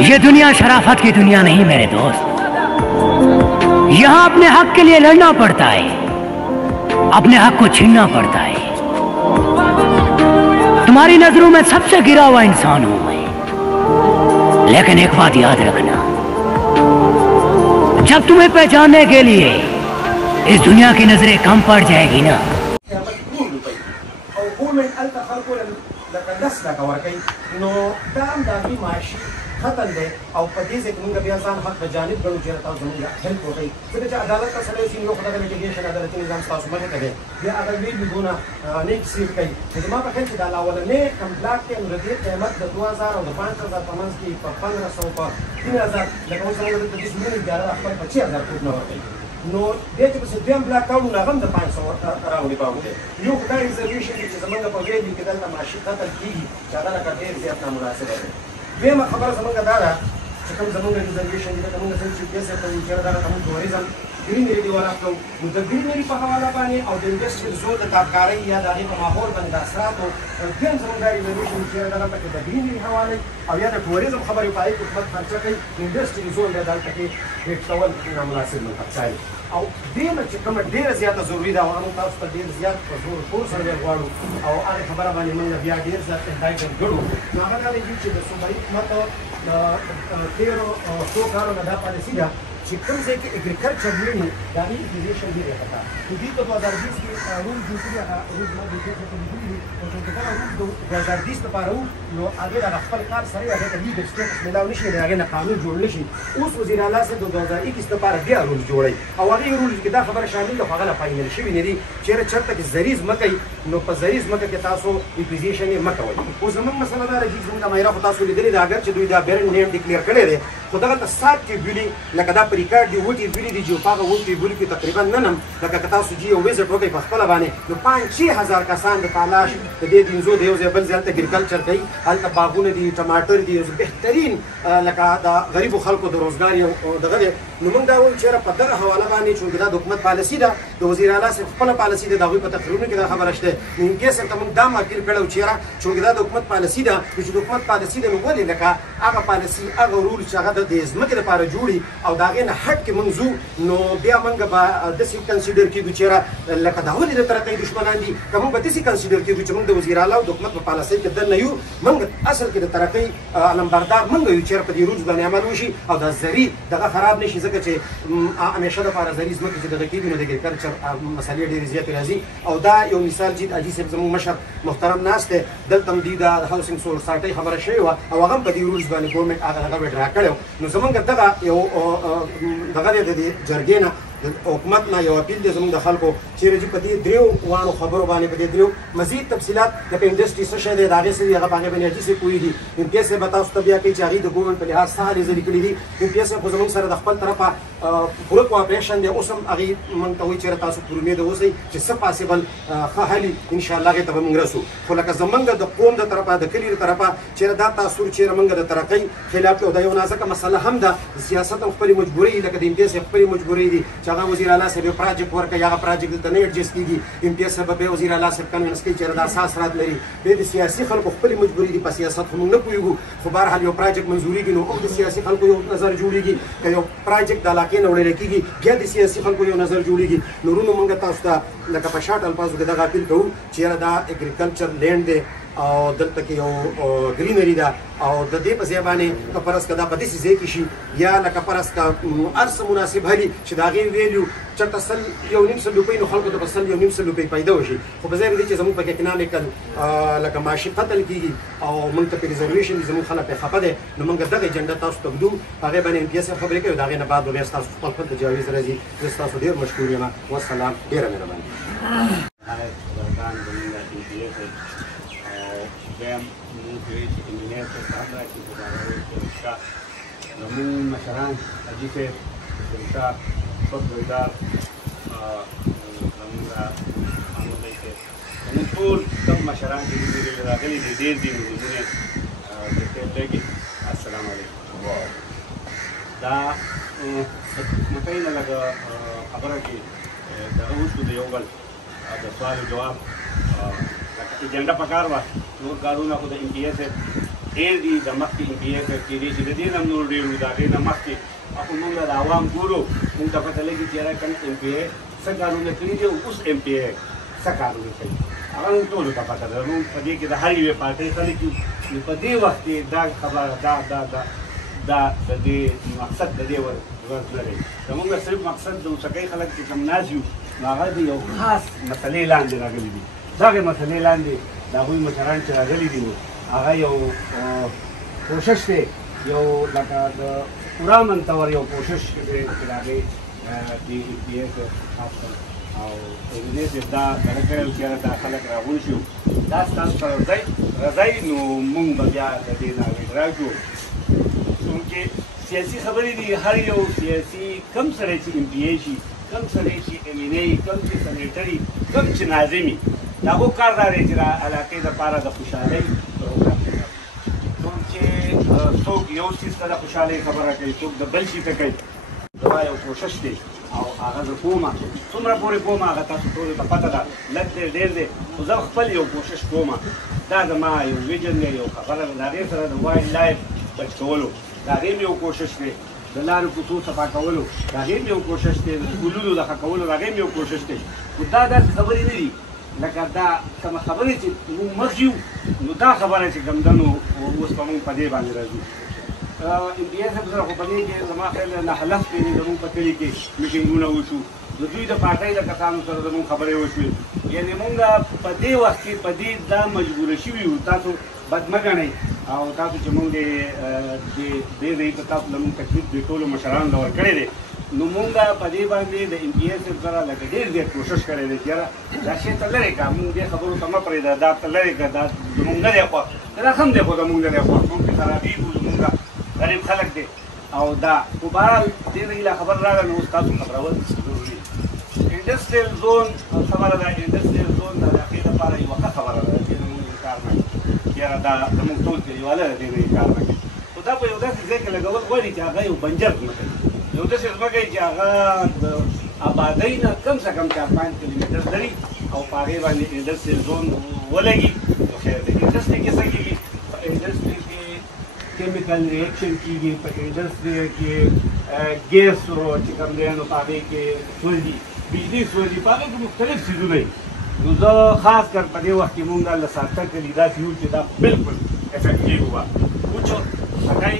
ये दुनिया शराफत की दुनिया नहीं मेरे दोस्त। यहाँ अपने हक के लिए लड़ना पड़ता है, अपने हक को छीनना पड़ता है। तुम्हारी नजरों में सबसे गिरा हुआ इंसान हूं मैं, लेकिन एक बात याद रखना, जब तुम्हें पहचानने के लिए इस दुनिया की नजरें कम पड़ जाएगी ना, खतन दे او پدې ځکه موږ بیا ځان حق په جانب غنو چې تاسو موږ هیلپ وکړي ځکه چې عدالت ته سره یو خدای د لیګیشن عدالتي نظام تاسو مخه کوي بیا هغه ویډیو دونه نیک سیف کوي چې ما په خیال چې دا اولنې کمپلیټ کې نو د قیمت د 2000 او د 5000 په منځ کې په 1500 په 3000 لکه اوس موږ د دې زمونږ اداره خپل 25000 کوټ نه ورکړي نو دې ته چې دیم بلاک کاونو نه غم د 500 راوړي باندې یو خدای ریزرویشن چې زمونږ په ویډیو کې دلته ماشي قتل کیږي چې دا لکه ډېر زیات نامناسبه ده. دویمه خبره زمونږ دا ده چې کوم زمونږ ریزرویشن دي لکه موږ څنګه چې پیسې ته وایي دا کوم ټوریزم ګرینری دی ورکړو نو د ګرینری په حواله باندې او د انډستریل زون د کارکارۍ یا د هغې په ماحول باندې د اثراتو دویم زمونږ دا ریزرویشن چې دغه پکې د ګرینری حواله او یا د ټوریزم خبرې په هغې کې حکومت خرچه کوي انډستریل زون دی دلته کې ریټ کول نامناسب منتخب ښکاري او دې نه چې کومه ډېره زیاته ضروري ده او موږ تاسو ته ډېر زیات په زور شور سره غواړو او هغې خبره باندې موږ بیا ډېر زیات انټایټل ګڼو نو هغه دا دی چې د صوبایي حکومت تېرو څو کالو نه دا پالیسي ده چې کوم ځای کې اګریکلچر ویني د هغې اپلیکیشن ډېره پکار نو دوی په 2020 کې رول جوړ کړي هغه رول ما د دې څخه لیدلي دي او چې دغه رول د 2020 لپاره وو نو هغې دغه خپل کار سره هغې ته لیګل سټیټس میلاو نه شي د هغې نه قانون جوړ نه شي اوس وزیر اعلی صاحب د 2021 لپاره بیا رول جوړوي او هغې رول کې دا خبره شامل ده خو هغه نه فاینل شوي نه دي چېرې چېرته کې زریز مه کوئ نو په زریز مکه کې تاسو اپلیکیشن یې مه کوئ اوس زموږ مسله دا ده چې زموږ د مایره خو تاسو لیدلې ده اګر چې دوی دا برنډ نیم ډیکلیر کړی دی خو دغه ته سات کې ویلي لکه دا په ریکارډ دي وټي ویلي دي چې په هغه وټي ویلي کې تقریبا نن لکه که تاسو جي یو ویزټ وکړئ په خپله باندې نو 5-6 هزار کسان د تالاش د دې دینزو د یو ځای بل ځای هلته اګریکلچر کوي هلته باغونه دي ټماټر دي بهترین لکه د غریبو خلکو د روزګار یو دغه دی نو موږ دا وایو چېرې په دغه حواله باندې چونکې دا د حکومت پالیسي ده د وزیر اعلی صاحب خپله پالیسي ده د هغوی په تقریرونو کې دا خبره شته نو انکیس ورته موږ دا ماپیل کړی و چېرې چونکې دا د حکومت پالیسي ده نو چې د حکومت پالیسي ده نو ولې لکه هغه پالیسي هغه رول چې هغه د ځمکې دپاره جوړي او د هغې نه هټ کې موږ ځو نو بیا موږ به داسې کنسیډر کېږو چېرې لکه دا ولې د ترقۍ دښمنان دي که موږ به داسې کنسیډر کېږو چې موږ د وزیر اعلی او د حکومت په پالیسۍ کې دننه یو موږ اصل کې د ترقۍ علمبردار موږ یو چېرې په دې رولز باندې عمل وشي او دا زري دغه خراب نه شي ځکه چې همیشه دپاره زري ځمکې چې دغه کېږي نو د اګریکلچر مسالې ډېرې زیاتې راځي او دا یو مثال چې حاجي صاحب زموږ مشر محترم ناست دی دلته هم دوی د هاوسینګ سوسایټۍ خبره شوې وه او هغه هم په دې رولز باندې ګورمنټ هغه وډرا کړی نو زموږ دغه یو دغه دی د دې جرګې نه د حکومت نه یو اپیل دی زموږ د خلکو چېرې چې په دې دریو واړو خبرو باندې په دې دریو مزید تفصیلات لکه انډسټري څه شی دی د هغې څه دي هغه په هغې باندې حاجي صاحب پوهېږي امتیاز صاحب به تاسو ته بیا کوي چې هغې د ګورمنټ په لحاظ څه هلې ځلې کړي دي امتیاز صاحب خو زموږ سره د خپل طرفه پوره کوآپریشن دی اوس هم هغې موږ ته وایي چېرې تاسو پر امید اوسئ چې څه پاسبل ښه حل انشاءالله هغې ته به موږ رسو خو لکه زموږ د قوم د طرفه د کلي د طرفه چېرې دا تاثر چېرې موږ د ترقۍ خلاف او دا یو نازکه مسله هم ده سیاست هم خپلې مجبورۍ لکه د امتیاز صاحب خپلې مجبورۍ دي چې هغه وزیر اعلی صاحب یو پراجیکټ ورکوي هغه پراجیکټ دلته نه ایډجسټ کېږي امتیاز صاحب به وزیر اعلی صاحب کنوینس کوي چېرې دا اساس رات لري بیا د سیاسي خلکو خپلې مجبورۍ دي په سیاست خو موږ نه پوهېږو خو بهرحال یو پراجیکټ منظورېږي نو هم د سیاسي خلکو یو نظر جوړېږي که یو پراجیکټ د علاقې نه وړلی کېږي بیا د سیاسي خلکو یو نظر جوړېږي نو ورونو موږ تاسو ته لکه په شاټ الفاظو کې دغه اپیل کوو چېرې دا اګریکلچر لینډ دی او دلته کې یو ګرینري ده او د دې په ځای باندې که فرض که دا په داسې ځای کې شي یا لکه فرض که هر څه مناسب هلي چې د هغې ویلیو چېرته 1.5 روپۍ نو خلکو ته به 1.5 روپۍ پیدا وشي خو په ځای د دې چې زموږ پکې اکنامیکل لکه معاشي قتل کېږي او موږ ته پې ریزرویشن دي زموږ خلک پې خفه دی نو موږ دغه ایجنډه تاسو ته ږدو هغې باندې امتیاز صاحب خبرې کوي د هغې نه بعد بیا ستاسو خپل خپل تجاویز راځي زه ستاسو ډېر مشکور یم والسلام ډېره مهرباني بهم موږ چې امنیت صاحب راځي د هغه زموږ مشران حاجي صاحب شاه فضلدار زموږ محمد صاحب زموږ ټول کوم مشران چې دې راغلي دي ډېر دي نومونه درته لګي السلام علیکم دا مکه نه لګه خبره کې دا اوس د یو بل د سوال جواب ایجنډا پکار وه نور کارونه خو د ایم پی ایس ډېر دي د مخکې ایم پی ایس کېدای شي د دې نه هم نور ډېر وو د هغې نه مخکې خو مونږ د عوام ګورو مونږ ته پته لګي چې یاره کوم ایم پی ای څه کارونه کړي دي او اوس ایم پی ای څه کارونه کوي هغه مونږ ټولو ته پته ده مونږ په دې کې د هر یوې پارټۍ خلک یو نو په دې وخت کې دا خبره دا د دې مقصد د دې ورځ نه دی زمونږ صرف مقصد د اوسکۍ خلک چې کوم ناست یو نو هغه د یو خاص مسلې لاندې راغلي دي دغې مسلې لاندې د هغوی مشران چې راغلي دي نو هغه یو کوشش دی یو لکه د پوره منطور یو کوشش دی چې د هغې د ای پي ایس خاص او ایډینې چې دا دغه کړی و چې یاره دا خلک راغونډ شو دا ستاسو سره راځئ نو مونږ به بیا د دې نه اډراک جوړ څومره سیاسي خبرې دي هر یو سیاسي کم سړی چې ایم پي ای شي کم سړی چې ایم این ای کم چې سنیټري کم چې ناظمي د هغو کار دا دی چې د علاقې دپاره د خوشحالۍ پروګرام څوک چې څوک یو څیز ته د خوشحالۍ خبره کوي څوک د بل شي ته کوي زما یو کوشش دی او هغه زه کوم څومره پورې کوم هغه تاسو ټولو ته پته ده لږ دی ډېر دی خو زه خپل یو کوشش کوم دا زما یو ویژن دی یو خبره ده د هغې سره د وایلډ لایف بچ کولو د هغې مې یو کوشش دی د لارو کوڅو صفا کولو د هغې مې یو کوشش دی د سکولونو د ښه کولو د هغې مې یو کوشش دی خو دا داسې خبرې نه دي لکه دا کومه خبرې چې موږ مخ یو نو دا خبره چې کوم ده نو اوس به موږ په دې باندې راځو ایم پي ایس صاحب سره خو په دې کې زما خیال نه حلف پېرې زموږ په کلي کې میټینګونه وشو د دوی د پارټۍ د کسانو سره زموږ خبرې وشوې یعنې موږ په دې وخت کې په دې دا مجبوره شوي وو تاسو بد مه ګڼئ او تاسو چې موږ دې ځای ته تاسو له موږ تکلیف د ټولو مشرانو له ورکړی دی نو موږ په دې باندې د ایم پي ایس سره لکه ډېر زیات کوشش کړی دی چې یاره دا شی ته لرې کړه موږ دې خبرو ته مه پرېږده دا ته لرې کړه دا زموږ نه دی خوښ دا هم دی خو زموږ نه دی خوښ موږ پرې خرابي وو زموږ غریب خلک دی او دا خو بهرحال دې ځای له خبر راغله نو اوس تاسو خبرول ضروري انډسټریل زون خبره ده انډسټریل زون د هغې لپاره یوه ښه خبره ده چې زموږ انکار نه کوي یاره دا زموږ ټول کلیواله د دې نه انکار نه کوي خو دا په یو داسې ځای کې لګول غواړي چې هغه یو بنجر ځمکه وي یو داسې ځمکه وي چې هغه د آبادۍ نه کم څه کم 4-5 کیلومیټر لري او په هغې باندې انډسټریل زون ولګي نو خیر دی انډسټري کې څه کېږي په انډسټري کې کیمیکل ریاکشن کېږي په انډسټري کې ګیس چې کوم دی نو په هغې کې سوځي بجلي سوځي په هغې کې مختلف څیزونه وي نو زه خاص کر په دې وخت کې مونږ له ساتر کلي داسې یو چې دا بالکل افیکټیو وه وچو هګۍ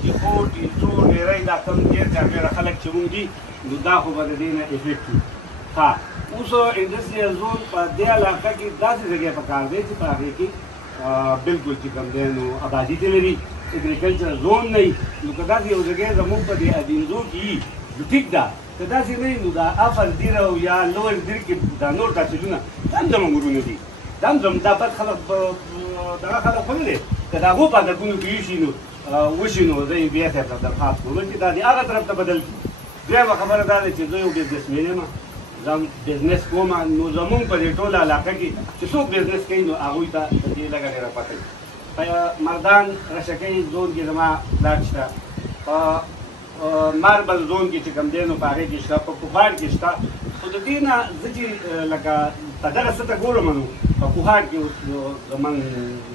ټیخو ټیلچو ډېری دا کم ډېر چاپېره خلک چې مونږ دي نو دا خو به د دې نه افیکټ وي ها اوس انډسټریل زون په دې علاقه کې داسې ځای پکار دی چې په هغې کې بالکل چې کوم دی نو آبادي ته لري اګریکلچر زون نه وي نو که داسې یو ځای زموږ په دې ادینزو کې وي نو ټیک ده که داسې نه وي نو دا افر دیر او یا لوړ دیر کې دا نور تحصیلونه دا هم زموږ ورونه دي دا هم دا بد خلک دغه خلک خو نه دی که د هغو په عادتونو کې وشي نو وشي نو زه ایم پي ایس صاحب ته درخواست کوم چې دا د هغه طرف ته بدل کړي دویمه خبره دا ده چې زه یو بزنسمین یم زه بزنس کوم نو زمونږ په دې ټوله علاقه کې چې څوک بزنس کوي نو هغوی ته د دې لږه ډېره پته وي په مردان رشکۍ زون کې زما پلاټ شته په ماربل زون کې چې کوم دی نو په هغې کې شته په کوهاټ کې شته خو د دې نه زه چې لکه په دغه څه ته ګورم نو په کوهاټ کې اوس زموږ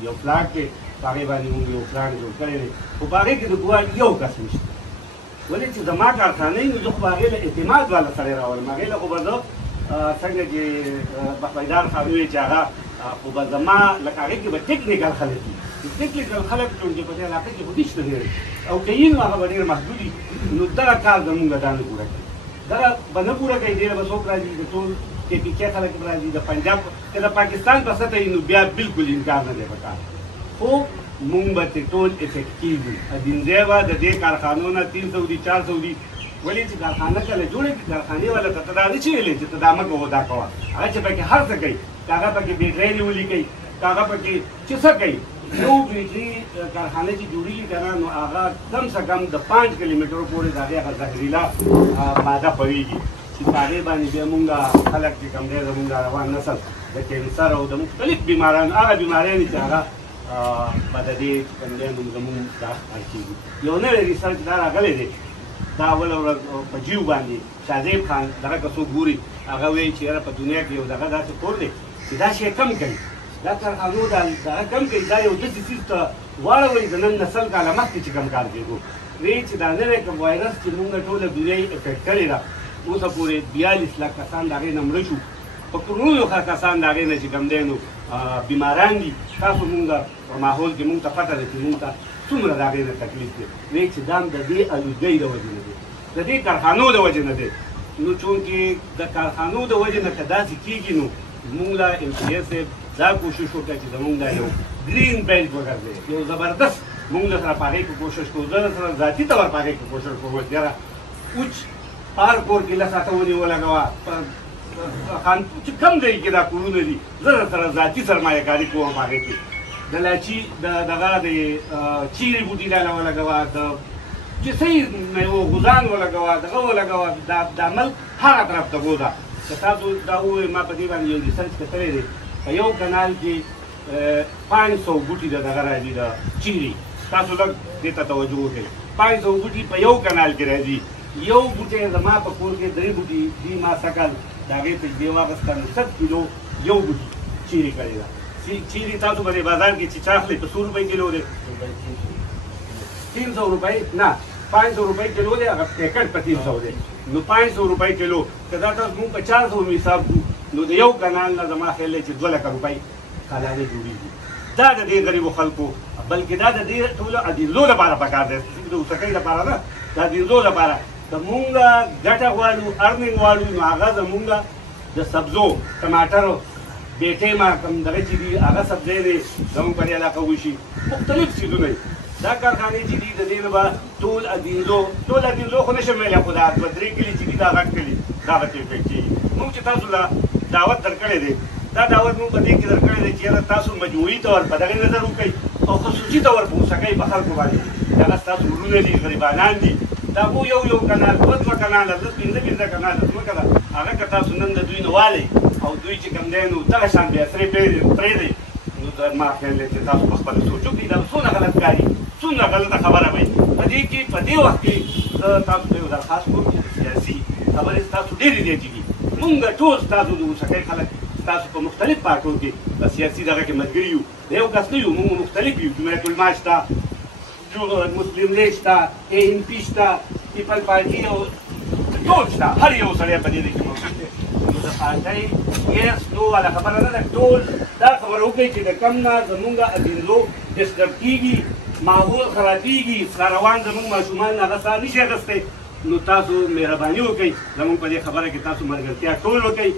یو پلاټ کې په هغې باندې مونږ یو پلان جوړ کړی دی خو په هغې کې د کوهاټ یو کس نشته ولې چې زما کارخانه وي نو زه خو په هغې له اعتماد والا سړی راولم هغې له خو به زه څنګه چې بخبیدار صاحب وویل چې هغه خو به زما لکه هغې کې به ټیکنیکل خلک وي ټیکنیکل خلک چې په دې علاقه کې خو نشته ډېر او که یي نو هغه به ډېر محدود وي نو دغه کار زمونږ دا نه پوره کوي دغه به نه پوره کوي دې به څوک راځي د ټول کې پي کې خلک به راځي د پنجاب که د پاکستان په سطح وي نو بیا بالکل انکار نه دی پکار خو مونږ به چې ټول افیکټیو وي ادینځی به د دې کارخانو نه 300 دي 400 دي ولې چې کارخانه کله جوړه کړي کارخانې والا ته ته دا نه چې ویلې چې ته دا مه کوه دا کوه هغه چې پکې هر څه کوي که هغه پکې بیټرۍ نیولي کوي که هغه پکې چې څه کوي یو بیټرۍ کارخانه چې جوړېږي که نه نو هغه کم څه کم د 5 کیلومیټرو پورې د هغې هغه زهریله ماده خویږي چې په هغې باندې بیا مونږ خلک چې کوم دی زمونږ روان نسل د کینسر او د مختلف بیمارانو هغه بیماریانې چې هغه به د دې چې کوم دی نو زمونږ دا ښکار کېږي یو نوی ریسرچ دا راغلی دی دا اوله ورځ په جیو باندې شاهزیب خان دغه که څوک ګوري هغه وایي چې یاره په دنیا کې یو دغه داسې کور دی چې دا شی کم کوي دا کارخانو دغه کم کوي دا یو داسې څیز ته واړوئ د نن نسل کاله مخکې چې کم کار کېدو وایي چې دا نوی کوم وایرس چې مونږ ټوله دنیا یې افیکټ کړې ده اوسه پورې 42 لک کسان د هغې نه مړه شو په کرونو کسان د هغې نه چې کوم دی نو بیماران دي تاسو مونږ په ماحول کې مونږ ته پته ده چې مونږ ته څومره د هغې نه تکلیف دی وایي چې دا هم د دې الودګۍ د وجې نه دی د دې کارخانو د وجې نه دی نو چونکې د کارخانو د وجې نه که داسې کېږي نو مونږ له MCA صاحب دا کوشش وکړه چې زمونږ دا یو ګرین بیلټ وګرځوي یو زبردست مونږ له سره په هغې کې کوشش کوو زه سره ذاتي طور په هغې کې کوشش کوم چې یاره اوچ هر کور کې لس اته ونې ولګوه چې کم ځای کې دا کورونه دي زه سره ذاتي سرمایه کاري کوم په هغې کې د لاچي دغه د چیرې بوټي لاله ولګوه د چې صحیح میوو غوزان ولګوه دغه ولګوه دا عمل هغه طرف ته بوځه که تاسو دا ووایئ ما په دې باندې یو ریسرچ کتلی دی په یو کنال کې 500 بوټي د دغه راځي د چیرې تاسو لږ دې ته توجه وکړئ 500 بوټي په یو کنال کې راځي یو بوټی زما په کور کې 3 بوټي دي ما سکل د هغې تجزیه واخیسته نو 100 کیلو یو بوټي چیرې کړې ده چیرې تاسو به بازار کې چې چا اخلئ په 100 روپۍ کیلو دی 300 روپۍ نه 500 روپۍ کیلو دی هغه پیکټ په 300 دی نو 500 روپۍ کیلو که دا تاسو مونږ په 400 حساب کړو نو د یو کنال نه زما خیال دی چې 2 لکه روپۍ سالانه جوړېږي دا د دې غریبو خلکو بلکې دا د دې ټولو ادینزو لپاره پکار دی د اوسکۍ لپاره نه د ادینزو لپاره که مونږ ګټه غواړو ارنینګ غواړو نو هغه زمونږ د سبزو ټماټرو بیټې ما کوم دغه چې دي هغه سبزی دی زمونږ په دې علاقه وشي مختلف څیزونه دي دا کارخانې چې دي د دې نه به ټول ادینزو خو نشم ویلی خو دا 2-3 کلي چې دي دا غټ کلي دا به افیکټ کېږي مونږ چې تاسو له دعوت درکړی دی دا دعوت مونږ په دې کې درکړی دی چې یاره تاسو مجموعي طور په دغې نظر وکړئ او خصوصي طور په اوسکۍ په خلکو باندې هغه ستاسو وروڼه دي غریبانان دي دا مو یو کنال 2 کناله 15 کناله ځمکه ده هغه که تاسو نن د دوی نه والئ او دوی چې کوم دی نو دغه شان بیا سرې پرېږدئ نو ما خیال دی چې تاسو په خپله سوچ وکړئ دا څومره غلط کاري څومره غلطه خبره وي په دې کې په دې وخت کې زه تاسو ته یو درخواست کوم چې سیاسي خبرې ستاسو ډېرې زیاتې دي مونږ ټول ستاسو د اوسکۍ خلک ستاسو په مختلف پارټو کې په سیاسي دغه کې ملګري یو د یو کس نه یو مونږ مختلف یو جمعیت علما شته مسلم لیگ شته ANP شته پیپل پارټي او ټول شته هر یو سړی په دې کې موجود دی نو د پارټۍ یس نو والا خبره نه ده ټول دا خبره وکړئ چې د کم نه زمونږ ادینزو ډسټرب کېږي ماحول خرابېږي څاروان زمونږ ماشومان هغه ساه نشي اخیستی نو تاسو مهرباني وکړئ زمونږ په دې خبره کې تاسو ملګرتیا ټول وکړئ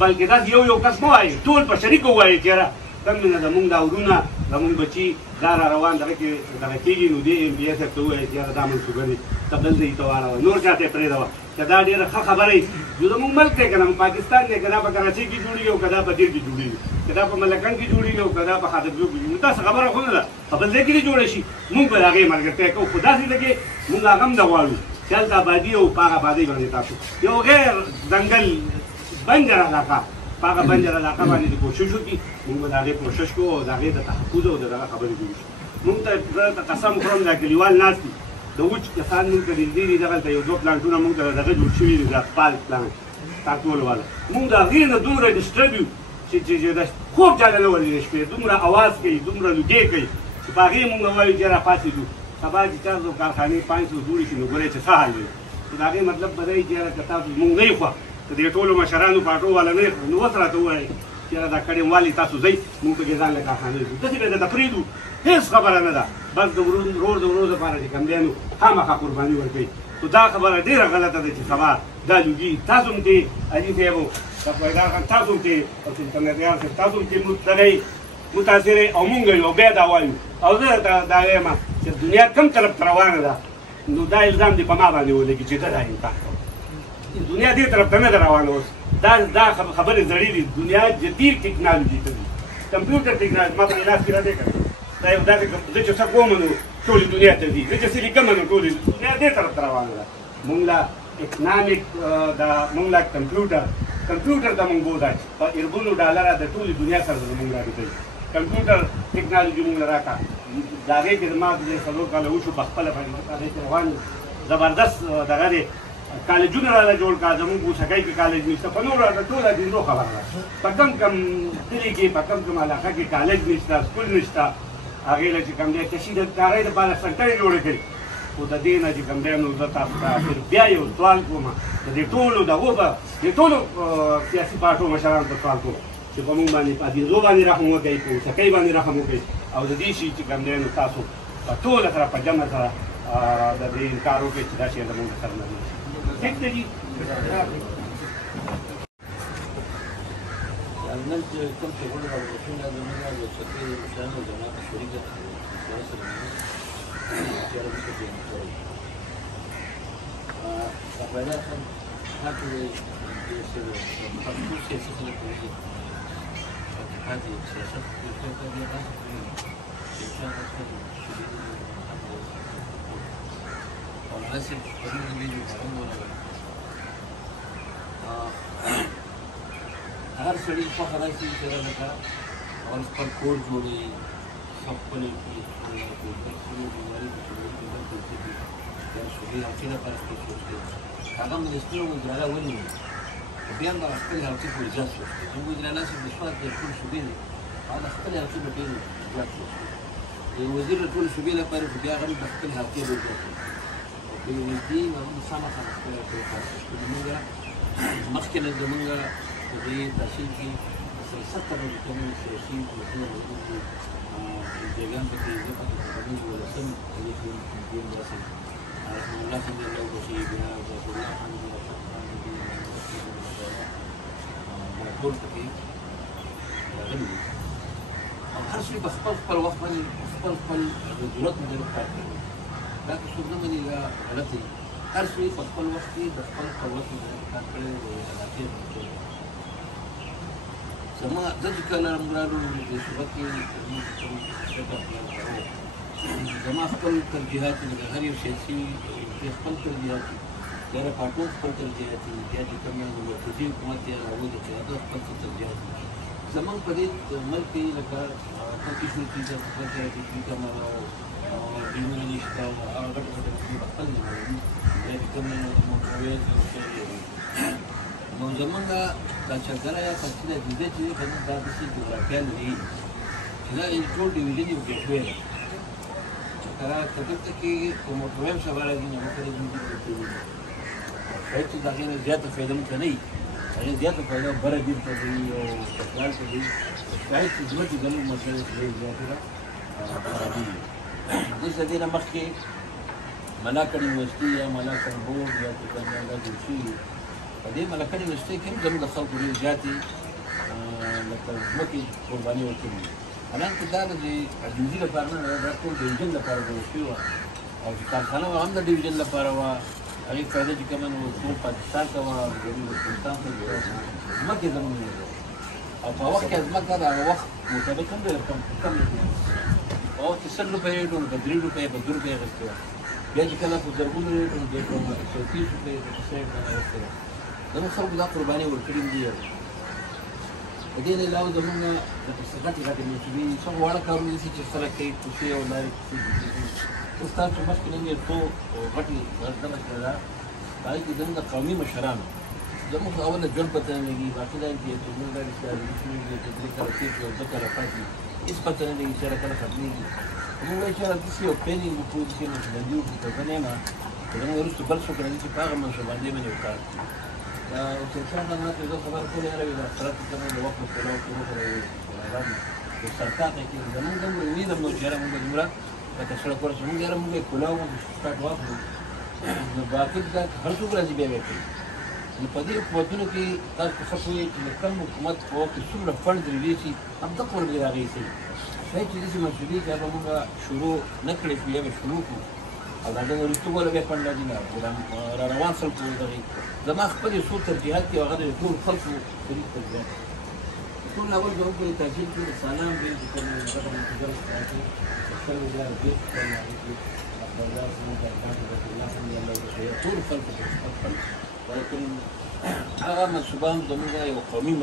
بلکې داسې یو کس مه وایئ ټول په شریک ووایئ چې یاره کم نه زمونږ دا وروڼه زمونږ بچي دا را روان دغه کې دغه کېږي نو دې MPA صاحب ته ووایئ چې یاره دا منصوبه دي ته بل ځای ته واړوه نور چا ته یې پرېږدوه که دا ډېره ښه خبره وي یو زمونږ ملک دی که نه پاکستان دی که دا په کراچۍ کې جوړېږي او که دا په دیر کې جوړېږي که دا په ملکن کې جوړېږي او که دا په خاطرجو کې جوړېږي داسې خبره خو نه ده په بل ځای کې دې جوړه شي مونږ به د هغې ملګرتیا کوو خو داسې ده کې مونږ هغه هم نه غواړو چې هلته ابادي او په هغه ابادۍ باندې تاسو یو غیر ځنګل بنجر علاقه په هغه بنجر علاقه باندې د کوشش وکړي مونږ به د هغې کوشش کوو او د هغې د تحفظ او د دغه خبرې جوړې شي مونږ ته زه ته قسم خورم دا کلیوال ناست دي د وچ کسان مونږ ته نږدې دي دغلته یو 2 پلانټونه مونږ ته دغه جوړ شوي دي د اسپالټ پلانټ تاکول والا مونږ د هغې نه دومره ډسټرب یو چې د خوب چاله نه ورځي د شپې دومره اواز کوي دومره لوګې کوي چې په هغې مونږ وایو چې راپاڅېدو سبا چې چا کارخانې 500 جوړې شي نو ګورئ چې څه حال وي نو د هغې مطلب به دی چې که تاسو مونږ نه یې خوښ که د ټولو مشرانو پاټو والا نه یې خوښ نو اوس راته ووایئ چې دا کډې والي تاسو ځئ مونږ پکې ځان له کارخانې ځو داسې به درته پرېږدو هېڅ خبره نه ده بس د ورور د ورور دپاره چې کوم دی نو خامخا قرباني ورکوي خو دا خبره ډېره غلطه ده چې سبا دا لوګي تاسو هم دې علي صاحبو صفویدار خان تاسو هم دې او سلطنتیار صاحب تاسو هم دې دغه متاثرې او مونږ یو بیا دا وایو او زه دا وایم چې دنیا کوم طرف ته روانه ده نو دا الزام دې په ما باندې ولګي چې ته دا انکار کوې دنیا دې طرف ته نه ده روانه اوس دا خبرې زړې دي دنیا جدید ټکنالوژي ته دي کمپیوټر ټکنالوژي ما په لاس کې راځي دا یو داسې زه چې څه کوم نو ټولې دنیا ته ځي زه چې څه لیکم نو ټولې دنیا دې طرف ته روانه ده مونږ له اکنامک دا مونږ له کمپیوټر ته مونږ بوځای په اربونو ډالره د ټولې دنیا سره زمونږ رابطه وي کمپیوټر ټکنالوژي مونږ له راکړه د هغې کې زما د 4 کاله وشو په خپله باندې هغې کې روان زبردست دغه دی کالجونه راله جوړ کړه زموږ بوسکۍ کې کالج نشته په نورو راته ټوله دینو خبره ده په کم کم کلي کې په کم کم علاقه کې کالج نشته سکول نشته هغې له چې کوم دی تشي د کارۍ دپاره سنټرې جوړې کړي خو د دې نه چې کوم دی نو زه تاسو ته اخر بیا یو سوال کوم د دې ټولو دغو به د ټولو سیاسي پارټو مشرانو ته سوال کوم چې په موږ باندې په عدیزو باندې رحم وکړئ په بوسکۍ باندې رحم وکړئ او د دې شي چې کوم دی نو تاسو په ټوله سره په جمع سره د دې انکار وکړئ چې دا شی زموږ سره نه دی ٹھیک ہے جی نن چې کوم چې غوړ راوړل زموږ د چتري شانو جماعت شریک سره چې راځي چې خبره هم هغه د سره په سیاست کې کوي هغه سیاست کې کوي ناسب پرې دې څنګه هر سړي په خبره کې چې راځي او خپل کور جوړي خپل کې شوګي اخیره پر کې هغه د سپیرو وزرا ونی بیا د خپل هاوتي په ځای شو موږ د ناسب د شپږ د ټول شوګي هغه خپل هاوتي په ډیر ځای شو د وزیر ټول شوګي لپاره بیا هغه د خپل هاوتي په ځای شو په دې باندې سمه خبره کوي موږ مخکې له زمونږ په دې تحصیل کې سیاست ته د کومو سیاسي اصولو جګړن په کې زه پکې کوم ولسم دې کې دې رسم الله څنګه له وشي بیا د الله الحمد لله ټول پکې راغلي او هر څه په خپل وخت باندې خپل ضرورت مطابق کار کوي دا څه نه مني غلطي هر څه په خپل وخت کې د خپل قوت مطابق کار کوي او حالاتي زما د کله مرادو د شبکې زما خپل ترجیحات د هر یو سیاسي خپل ترجیحات د پارټو خپل ترجیحات دي چې کوم د مرکزي حکومت یا راوړي چې دا خپل ترجیحات زمون په دې ملک کې لکه پاتې شو چې د خپل ترجیحات کومه او دیونه نشته او هغه په خپل دي کوم نو زمونږ کلچرګره یا کلچره د دې چې کوم د دې جغرافیه لري چې دا یو ټول ډیویژن یو ګټوي دا کله چې کوم پروګرام شواره دي نو کله دې چې دا غیر زیاته فائدہ ممکن نه وي هغه زیاته فائدہ بره دي په دې او خپل څه دي شاید چې زموږ د ګلو مسله دې زیاته ده د دې نه مخکې ملاکړ یونیورسيټي یا ملاکړ بورډ یا څنګه دا شي په دې ملاکړ یونیورسيټي کې زموږ د خلکو ډېر زیاتې لکه ځمکې قرباني ورکړي حالانکه دا د ډیویژن لپاره نه دا ټول ډیویژن لپاره جوړ شوي وه او چې کارخانه هم د ډیویژن لپاره وه هغې فایده چې کومه نو ټول پاکستان ته وه افغانستان ته ځمکې زموږ نه او په وخت کې ځمکه د هغه وخت مطابق هم ډېر کم په وخت کې 100 روپۍ ریټ په 3 روپۍ په 2 روپۍ اخیستې وه بیا چې کله په زرګونو ریټ بیا په 130 روپۍ په 100 روپۍ اخیستې وه زموږ خلکو دا قربانۍ ورکړي دي په دې نه علاوه زموږ د غټې منصوبې څو واړه کارونه دي چې خلک کوي کوڅې او لارې اوس تاسو مخکې نن یو څو غټې غرضونه کړه ده هغې کې زموږ د قومي مشرانو زموږ اوله ژوند پته نه لګي باقي دا چې زموږ دا رشته درې کاله تېر شي او 2 کاله پاتې هېڅ پته نه لګي چېرې کله ختمېږي موږ وایو چېرې داسې یو پلانینګ وکړو چې منصوبندي وکړو که زه نه یم که زموږ وروسته بل څوک راځي چې په هغه منصوبندۍ باندې وکړ دا استاد ماته زه خبر کولې راوي دا سره چې کوم وخت په لور کې مو کوي د سرکار کې زموږ د وی د مشره موږ جوړه دا سره کور چې موږ یې موږ کولاو موږ سټارټ واخلو نو باقي دا هر څوک راځي بیا وکړي نو په دې حکومتونو کې تاسو خپلوي چې کوم حکومت په وخت څومره فند ریلیسي هم د کور دی راغی شي شاید چې دې مسؤلیت چې موږ شروع نه کړې بیا به شروع کوو او دا د وروسته ولا بیا فند راځي نه را روان خلکو دغه زما خپل څو ترجیحات دي هغه د ټول خلکو شریک ترجیحات ټول اول به وګورئ تحصیل کې سلام دی چې کوم دغه منتظر ساتي خپل وزار دې ټول خلکو ولكن هغه منصوبان زموږ یو قومي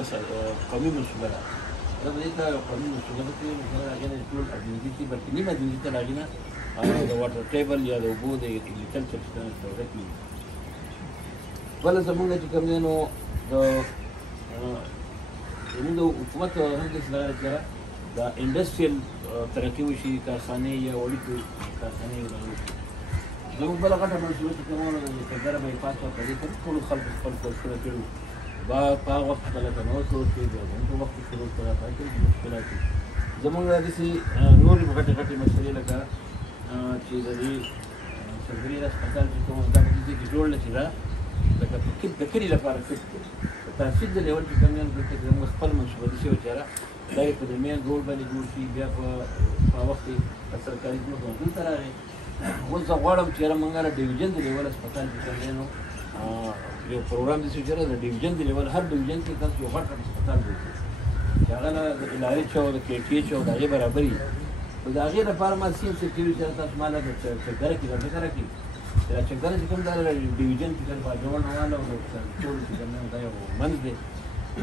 منصوبه ده دا دې ته یو قومي منصوبه ده چې موږ هغه ټول اډمنټي بلکې نیمه دې ته راغینه د واټر ټیبل یا د اوبو د اګریکلچر سیستم ته ورکړي بله زمونږ چې کوم دی نو زمونږ د حکومت هم داسې لاره کړه دا انډسټریل ترقي وشي کارخانې یا وړوکې کارخانې وشي. زموږ بله غټه منصوبه چې کومه وه د چکدره بایپاس وه په دې کې ټولو خلکو خپل کوښښونه کړي وو. په هغه وخت کې به لکه 900 کې بیا زموږ په وخت کې شروع کړه په کې مشکلات دي. زموږ داسې نورې غټې غټې مسلې لکه چې د دې سرګري هسپتال چې کوم دا په دې کې جوړ نه شي دا لکه د کلي لپاره فټ دی. په تحصیل د لیول کې کوم یان دلته کې زموږ خپل منصوبه دي شوې چې دا یې په د مین روډ باندې جوړ شي. بیا په وخت کې په سرکاري ځمکو دلته راغی. اوس زه غواړم چې یاره موږ د ډیویژن د لیول هسپتال چې کوم دی نو یو پروګرام داسې چې د ډیویژن د لیول هر ډیویژن کې تاسو یو غټ هسپتال جوړ کړئ چې هغه نه د الاري چا او د کې ټي ایچ او د هغې برابر وي. نو د هغې لپاره ما سیم چې کوي چې تاسو ما لکه چکدره کې دا ذکر کړي چې دا چکدره چې کوم دا ډیویژن کې کوم باجوړ نه والا او ټول چې کوم دا یو منځ دی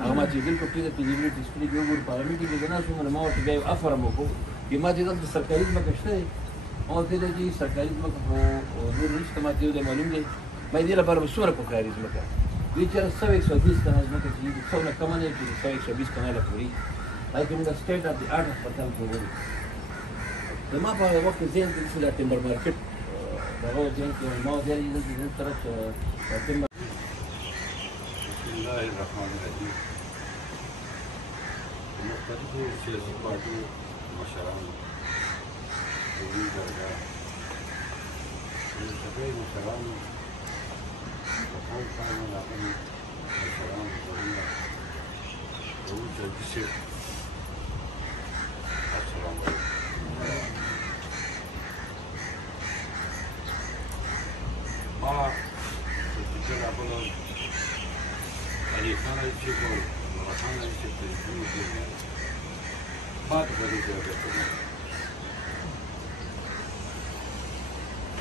هغه ما چې دلته کې د فیزیبیلیټي سټډي کې وګورو پارامټي کې نه شو ما ورته بیا افرم وکړو چې ما چې دلته سرکاري ځمکه شته او ته دې سرکاري ځمکه خو نور نشته ما ته یو دی معلوم دی ما دې لپاره به څومره پکاري ځمکه دوی چې 120 کنه ځمکه چې څو نه کم نه چې 120 کنه پوری هغه کوم د سټیټ اف دی آرټ هسپتال جوړوي. زما په هغه وخت کې ذهن کې چې د ټیمبر مارکیټ هغه ذهن کې ما ځای دې دې طرف ټیمبر. بسم الله الرحمن الرحیم. مختلفو سیاسي پارټیو مشرانو قومي درګاه منتخبي مشرانو د خلک کارونه راغلي مشرانو ضروري روز جلدي صاحب السلام علیکم. ما د فکر راغلو علي خان علي صاحب او نور خان علي صاحب ته ژوند دی ما ته په دې ځای کې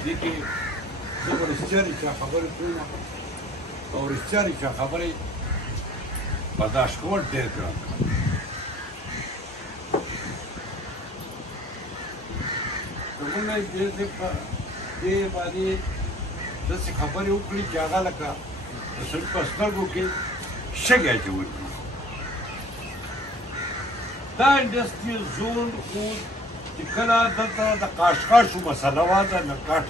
دې کې زه به رښتیا رښتیا خبرې کوم او رښتیا رښتیا خبرې برداشت کول ډېر ګران کار دی. زمونږ دې باندې داسې خبرې وکړي چې هغه لکه د سړي په سترګو کې شګې اچول کړي. دا انډسټریل زون خو چې کله دلته د قاشقاشو مسله وه د نقاټ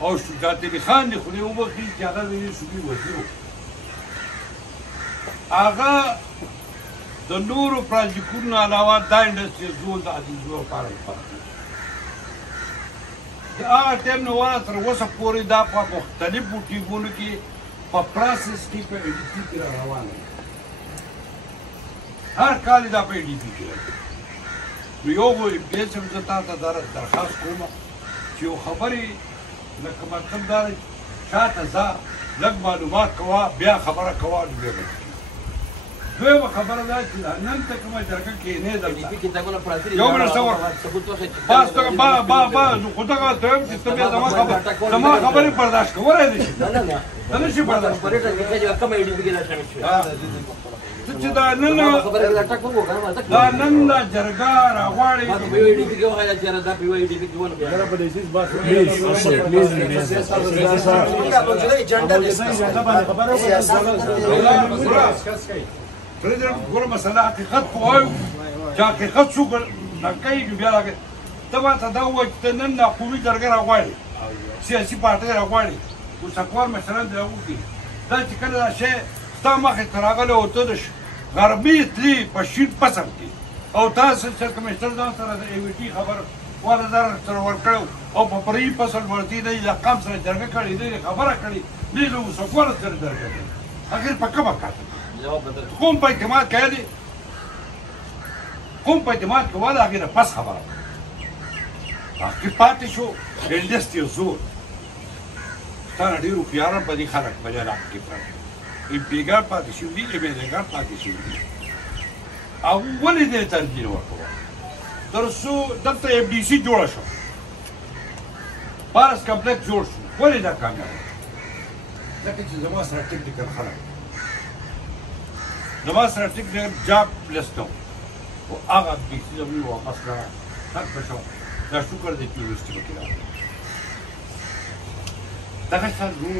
او شجاعت علي خان دې خولې وبخښي چې هغه د صوبې وزیر و. هغه د نورو پراجیکټونو علاوه دا انډسټریل زون د عزیزو لپاره لپاره د هغه ټایم نه وره تر اوسه پورې دا په مختلفو ټیمونو کې په پروسس کې په ای ډي پي کې را روانه ده. هر کال دا په ای ډي پي کې راځي. نو یو بیا چې زه تا ته درخواست کوم چې یو خبرې لکه مطلب دا دی شاته ځه لږ معلومات کوه بیا خبره کوه نو بیا به دویمه خبره دا چې نن ته کومه جرګه کښېنې دلته یو منټ صبر بس نو خو دغه ته وایم چې ته بیا زما خبرې برداشت کولی دی شي ته نه شي برداشت چې دا نن دا جرګه راغواړي پرېږدم ګوره مسله حقیقت خو وایو چې حقیقت څوک نه کوي نو بیا راګي ته ماته دا ووایه چې ته نن قومي جرګه راغواړې سیاسي پارټۍ راغواړې اوسکوال مشران دې راوکړي دا چې کله دا شی ستا مخې ته راغلی او ته د غربي تلي په شین فصل کې او تاسو چې کمشنر ځان سره د ای وي ټي خبر والا در سره ورکړی او په فرعي فصل ورتې دی د قام سره جرګه کړې دی خبره کړې دی له اوسکوال سره جرګه کړې اخر په کومه کاته کوم په اعتماد کوي کوم په اعتماد کوي هغه نه پس خبره باقي پاتې شو انډسټریل زون ستاره ډېرو پیاران په دې خلک په جلا کې پراته امپیګار پاتې شوي دي ایمېلېګار پاتې شوي دي او ولې دې ترجیح ورکوه تر څو دلته اف ډي سي جوړه شوه پارس کمپلیکس جوړ شو ولې دا کامیاب ځکه چې زما سره ټیکنیکل خلک زما سره ټیکنیکل جاب لست و او هغه بیسي زموږ واپس کړه ختمه شو دا شکر دی چې یونیورسټي پکې راغلی دغه شان زموږ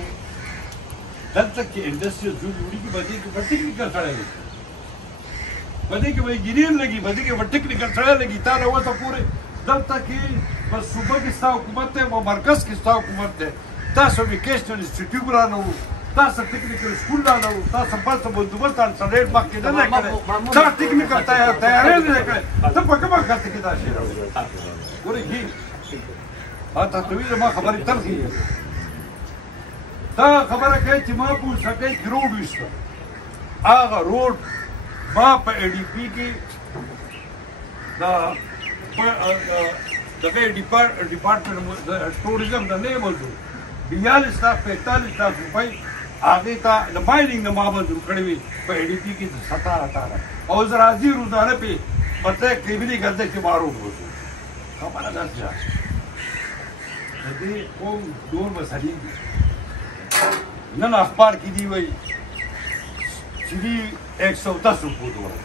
دلته کې انډسټریز جوړ جوړېږي په دې کې به ټیکنیکل سړی لګي په دې کې به انجینیر لګي په دې کې به ټیکنیکل سړی لګي تا نه اوسه پورې دلته کې په صوبه کې ستا حکومت دی په مرکز کې ستا حکومت دی تاسو ویکیشنل انسټیټیوټ رانه وو تاسو ټیکنیکل سکول رانه وو تاسو بس بندوبست انسانیت مخکې نه دی کړی دا ټیکنیکل تیاری نه دی کړی ته په کومه کارته کې دا شی راوړې ګورې ګي تا ته ویل ما خبرې تلخې دا خبره کوي چې ما پوسکۍ کې روډ ویسته هغه روډ ما په ای ډي پي کې دا دغه ډپارټمنټ د ټوریزم د نه موضوع 42 تا 45 تا روپۍ هغې ته د مایننګ نه ما منظور کړی وي په ای ډي پي کې 17 او زه راځي روزانه پې مطلب کریمیني ګرده کې معروف وځو خبره داسې ده د دې قوم ډول مسلې دي نن اخبار کې دی وایي چې دی 110 روپو دوره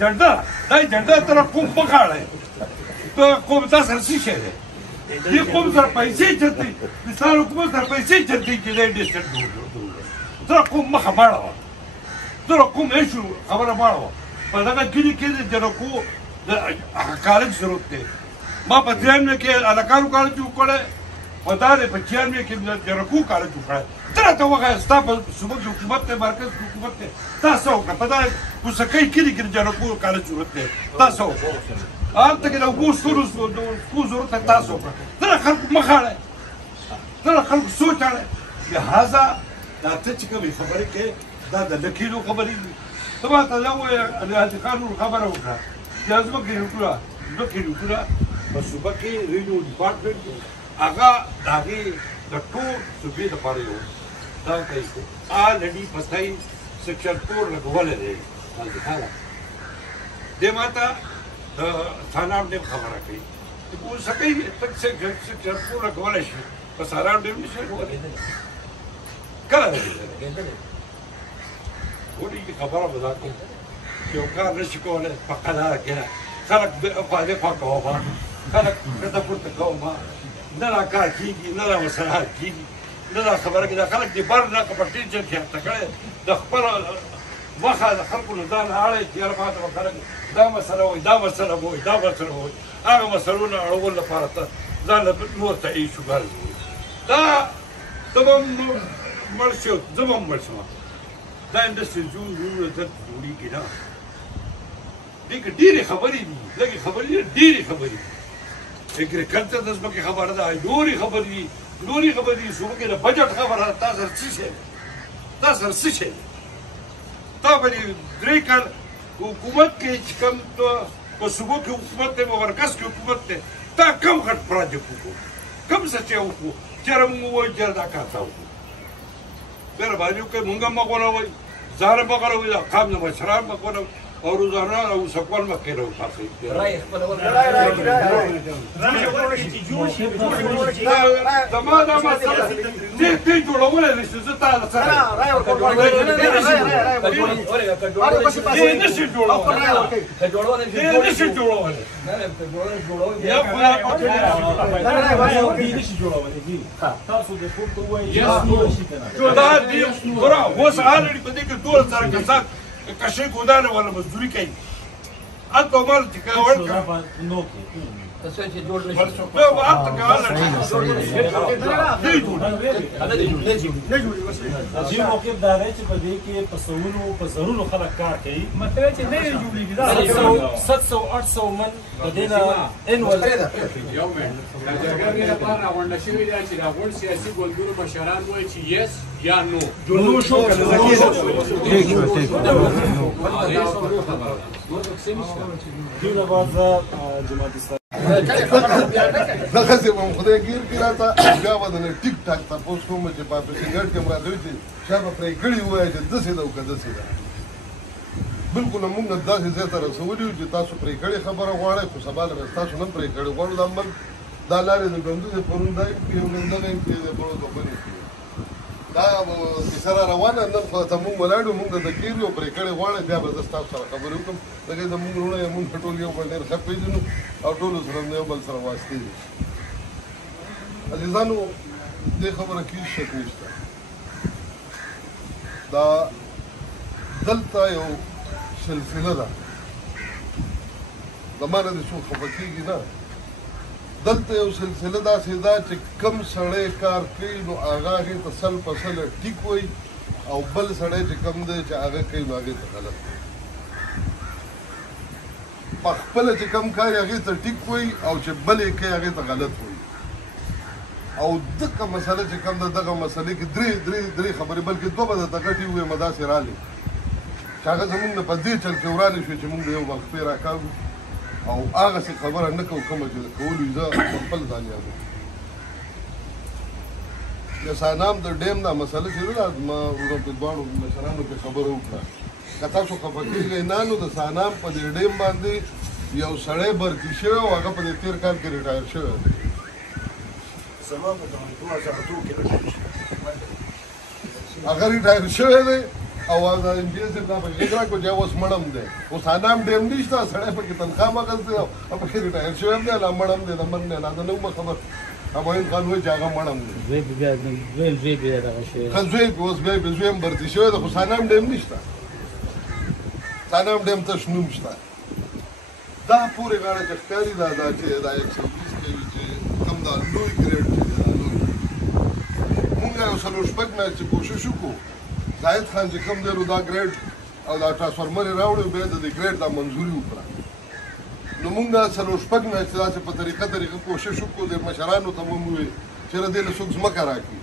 جنډه دا جنډه تر قوم پکاړه ته قوم تاسو سره شي دی دې قوم سره پیسې چرته مثال حکومت سره پیسې چرته چې دې ډیسټنټ تر قوم مخه ماړه تر قوم هیڅ خبره ماړه په دغه کې د جنکو د کالج ضرورت دی ما په درېیم کې الکانو کالج وکړی په دا د په 96 کې د جنکو کالج وکړی ته راته ووایه ستا په صوبه کې حکومت دی مرکز کې حکومت دی تاسو وکړه په دا کوسکۍ کلي کې د جنکو کالج ضرورت دی تاسو وکړه هلته کې د اوبو ستورو ضرورت دی تاسو وکړه ته د خلکو مخ اړئ ته د خلکو سوچ اړئ لهذا دا ته چې کومې خبرې کوې دا د لکیلو خبرې دي ته ماته دا ووایه الحاجي خان خبره وکړه چې ځمکې روټونه په صوبه کې ریډیو ډپارټمنټ هغه د هغې د ټول صوبې لپاره یو دا کوي آلرډي پسای سیکشن 4 لګولی دی دې ماته د سانام ډېم خبره کوي اوس کوي سیکشن 4 لګولی شي په سارام ډېم نه شي لګولی کله ولې خبره به دا کوم چې یو کار نه شي کولی په قلاره کې خلک فایدې خوا کوه خلک ښکته پورته کوم نه دا کار کېږي نه دا ورسره حل کېږي نه دا خبره کې دا خلک د بر نه که په ټینشن کې اخته کړی د خپله مخه د خلکو نه ځان اړی چې یاره ماته به خلک دا مسله وایي دا مسله به وایي دا مسله به وایي هغه مسلو نه اړولو لپاره ته ځان نور ته ایښو غرض وایي دا ته به مړ شي زه به هم مړ شم دا انډسټري جوړونه دلته جوړېږي نه دې کې ډېرې خبرې دي لږې خبرې دي ډېرې خبرې دي اګریکلچر د ځمکې خبره ده نورې خبرې دي نورې خبرې دي صوبه کې د بجټ خبره ده تا سره څه شی تا سره څه شی تا به دې 3 کال حکومت کې چې کوم په صوبو کې حکومت دی په مرکز کې حکومت دی تا کم غټ پروجیکټ وکړو کم څه چې وکړو چېرې موږ ووایو چېرې دا کار تا وکړو مهرباني وکړئ موږ هم مه غولوئ ځان هم مه غولوئ د قام د مشران مه غولوئ او روزانه او سکوال مه کې راوباسئ زما دا مسله دې جوړولی نه شي زه تا سره دې نه شي جوړولی دا اوس آلرډي په دې کې 2000 کسان کشي ګودانه ولا مزدوري کوي هلته مال چې کاوړ دې موقف دا دی چې په دې کې په سلونو په زرونو خلک کار کوي مطلب چې نه جوړېږي 700-800 من د دې نه انول یو منټ د جګړې لپاره راغونډه شوې ده چې راغونډ سیاسي ګوندونو مشران وایي چې یس یا نو جوړو شو دونه بعد جماعت اسلامي دغه څه مو خدای ګیر کړی تا بیا به د ټیک ټاک تاسو کوم چې په پرېګړ کې مراد وي چې شابه پرېګړی وایي چې دسه دا وکړه دسه دا بالکل موږ داسې ځای ته رسولي چې تاسو پرېګړی خبره غواړئ خو سبا له تاسو نه پرېګړی غواړو د عمل دا لارې د ګوندو د پروندای یو ګوندو نه کې د بلو کمپنی دا سره روانه نن خو ته موږ ولاړو موږ د کیریو پرېګړی غواړو بیا به تاسو سره خبرې وکړم دغه د موږ ورونه موږ ټول یو بل ډېر ښه پېژنو او ټول سره یو بل سره واسطې دي عزیزانو دې خبره کې هیڅ شک نشته دا دلته یو سلسله ده زمانه دې څوک خفه کېږي نه دلته یو سلسله داسې ده چې کم سړی کار کوي نو هغه هغې ته سل په سله ټیک وایي او بل سړی چې کم دی چې هغه کوي نو هغې ته غلط وایي په خپله چې کم کار یې هغې ته ټیک وایي او چې بل یې کوي هغې ته غلط وایي او دغه مسله چې کم ده دغه مسلې کې درې خبرې بلکې دوه به درته غټې ووایم داسې رالې چې هغه زمونږ نه په دې چل کې ورانې شوې چې مونږ د یو وقفې راکاږو او هغسې خبره نه کوو کومه چې کولو زه په خپل ځان یادوم د سانام د ډیم دا مسله چې ده ما ورو په دواړو مشرانو کې خبره وکړه که تاسو خفه کېږئ نه نو د سانام په دې ډیم باندې یو سړی برکي شوی او هغه په دې تېر کال کې ریټایر شوی دی هغه ریټایر شوی دی او دا انجینر صاحب دا په غېږ راکړو چې اوس مړم دی اوس سانام ډیم نشته سړی پکې تنخوا اخیستی او پکې ریټایر شوی دی لا مړم دی د مرګ نه دا نه ومه خبر معین خان وایي چې هغه مړم دی زوی پې اوس بیا یې زوی هم برتي شوی دی خو سانام ډیم نشته سانام ډیم تش نوم شته دا پورې غاړه چې ښکاري دا چې دا 120 کوي چې کوم دا لوی ګریډ چې دی دا لوی مونږ یو څلور شپږ میاشتې کوشش وکړو زاهد خان چې کوم دی نو دا ګریډ او دا ټرانسفارمر یې راوړی بیا د دې ګریډ دا منظوري وکړه نو مونږ څلور شپږ میاشتې داسې په طریقه کوشش وکړو د مشرانو ته مو وویل چې له دې نه څوک ځمکه راکړي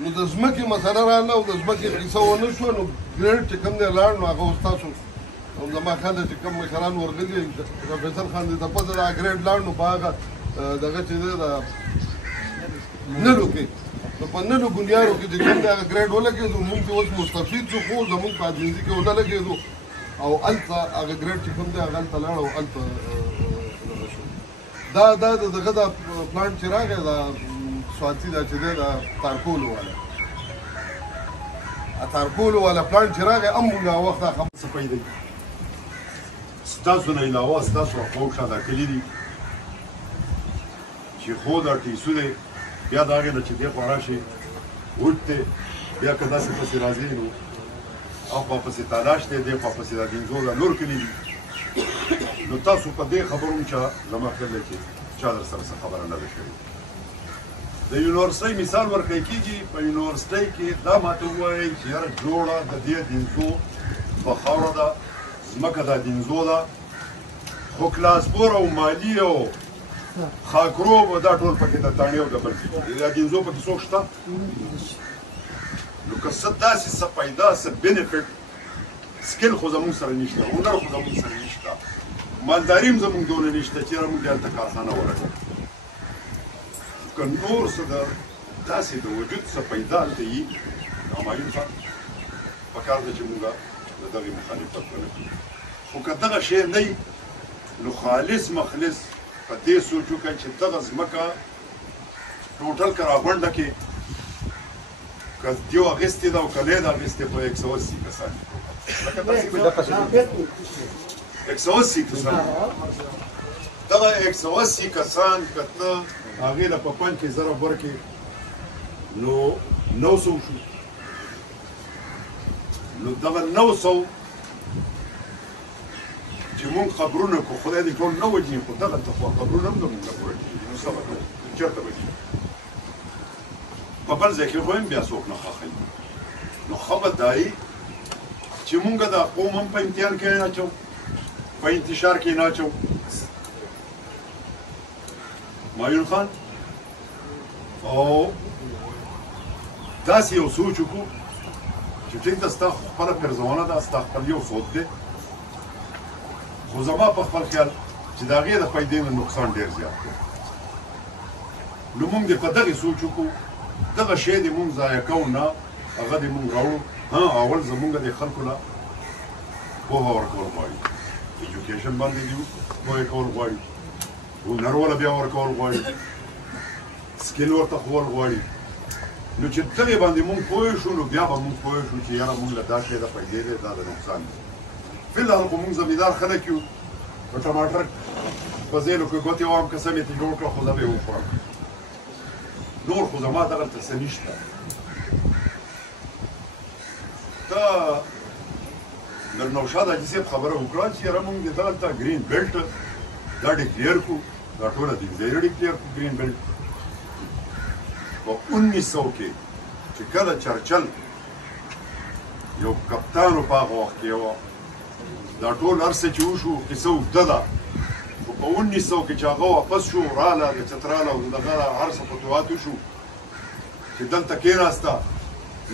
نو د ځمکې مسله راغله او د ځمکې قیصه ونه شوه نو ګریډ چې کوم دی لاړ نو هغه اوس تاسو او زما خیال دی چې کوم مشران ورغلي پروفیسر خان دی ته پته دا ګریډ لاړ نو په هغه دغه چې دی د نلو کې نو په نلو ګونډیارو کې چې کوم دی هغه ګریډ ولګېدو مونږ چې اوس مستفید شو خو زمونږ په اجنسي کې ونه لګېدو او هلته هغه ګریډ چې کوم دی هغه هلته لاړ او هلته دغه شو دا دغه دا پلانټ چې راغی دا سواتي دا چې دی دا تارکولو والا تارکولو والا پلانټ چې راغی هم مونږ هغه وخت دا خبره څه پیدا ستاسو نه علاوه ستاسو خواوشا دا کلي دي چې خو دا ټیسو دی بیا د هغې نه چې دی خوا راشي وټ دی بیا که داسې پسې راځي نو اخوا پسې تالاش دی دی خوا پسې دا دینزو دا نور کلي دي نو تاسو په دې خبرو هم چا زما خیال دی چې چا در سره څه خبره نه ده شوې د یونیورسټۍ مثال ورکړی کېږي په یونیورسټۍ کې دا ماته ووایئ چې یاره جوړه د دې دینزو په خاوره ده ځمکه دا دینزو ده خو کلاسپور او مالي او خاکروب دا ټول پکې د تاڼې او د بل دا دینزو پکې څوک شته نو که څه داسې څه پیدا څه بینفټ سکل خو زموږ سره نشته هنر خو زموږ سره نشته مالداري هم زموږ دونه نشته چې موږ هلته کارخانه ولګو که نور څه د داسې د وجود څه پیدا هلته وي همایون خان پکار ده چې موږ د دغې مخالفت ونه کړو خو که دغه شی نه وي نو خالص مخلص په دې سوچ وکړئ چې دغه ځمکه ټوټل که راغونډه کړې که دیو اخیستې ده او که نه یې ده اخیستې په 180 کسان لکه داسې 180 کسان دغه 180 کسان که ته هغې له په 5 کې ضرب ورکړې نو 900 شو نو دغه 900 چې مونږ خبرونه کو خدای دې ټول نه وجني خو دغه ته خو خبرونه هم زمونږ نه پوره کېږي نو څه به کوو چېرته به ځي په بل ځای کې خو هم بیا څوک نه ښاخوي نو ښه به دا وي چې مونږ دا قوم هم په امتحان کې نه اچو په انتشار کې نه اچو معین خان او داسې یو سوچ وکړو چې ټیک ده ستا خپله پرزونه ده ستا خپل یو سود دی خو زما په خپل خیال چې د هغې د پیدې نه نقصان ډېر زیات دی نو مونږ دې په دغې سوچ وکړو دغه شی دې مونږ ضایع کوو نه هغه دې مونږ راوړو اول زمونږ دې خلکو له پوهه ورکول غواړي ایجوکیشن باندې دې پوهه کول غواړي هنر وله بیا ورکول غواړي سکل ورته ښوول غواړي نو چې دغې باندې مونږ پوه شو نو بیا به مونږ پوه شو چې یاره مونږ له دا شی د پیدې دی دا د نقصان دی فلحال خو مونږ زمیندار خلک یو په ټماټر په ځیلو کې ګوتې وام که سمې ته جوړ کړه خو زه به یې وخورم نور خو زما دغلته څه نشته ته در نوشاد حاجي صاحب خبره وکړه چې یاره مونږ دغلته ګرین بیلټ دا ډیکلیئر کړو دا ټوله د ځایره ډیکلیئر کړو ګرین بیلټ په 1900 کې چې کله چرچل یو کپتان و په هغه وخت کې وه دا ټول هر څه چې وشو کیسه اوږده ده خو په 1900 کې چې هغه واپس شو راله د چتراله او دغه هر څه فتوحات وشو چې دلته کېناسته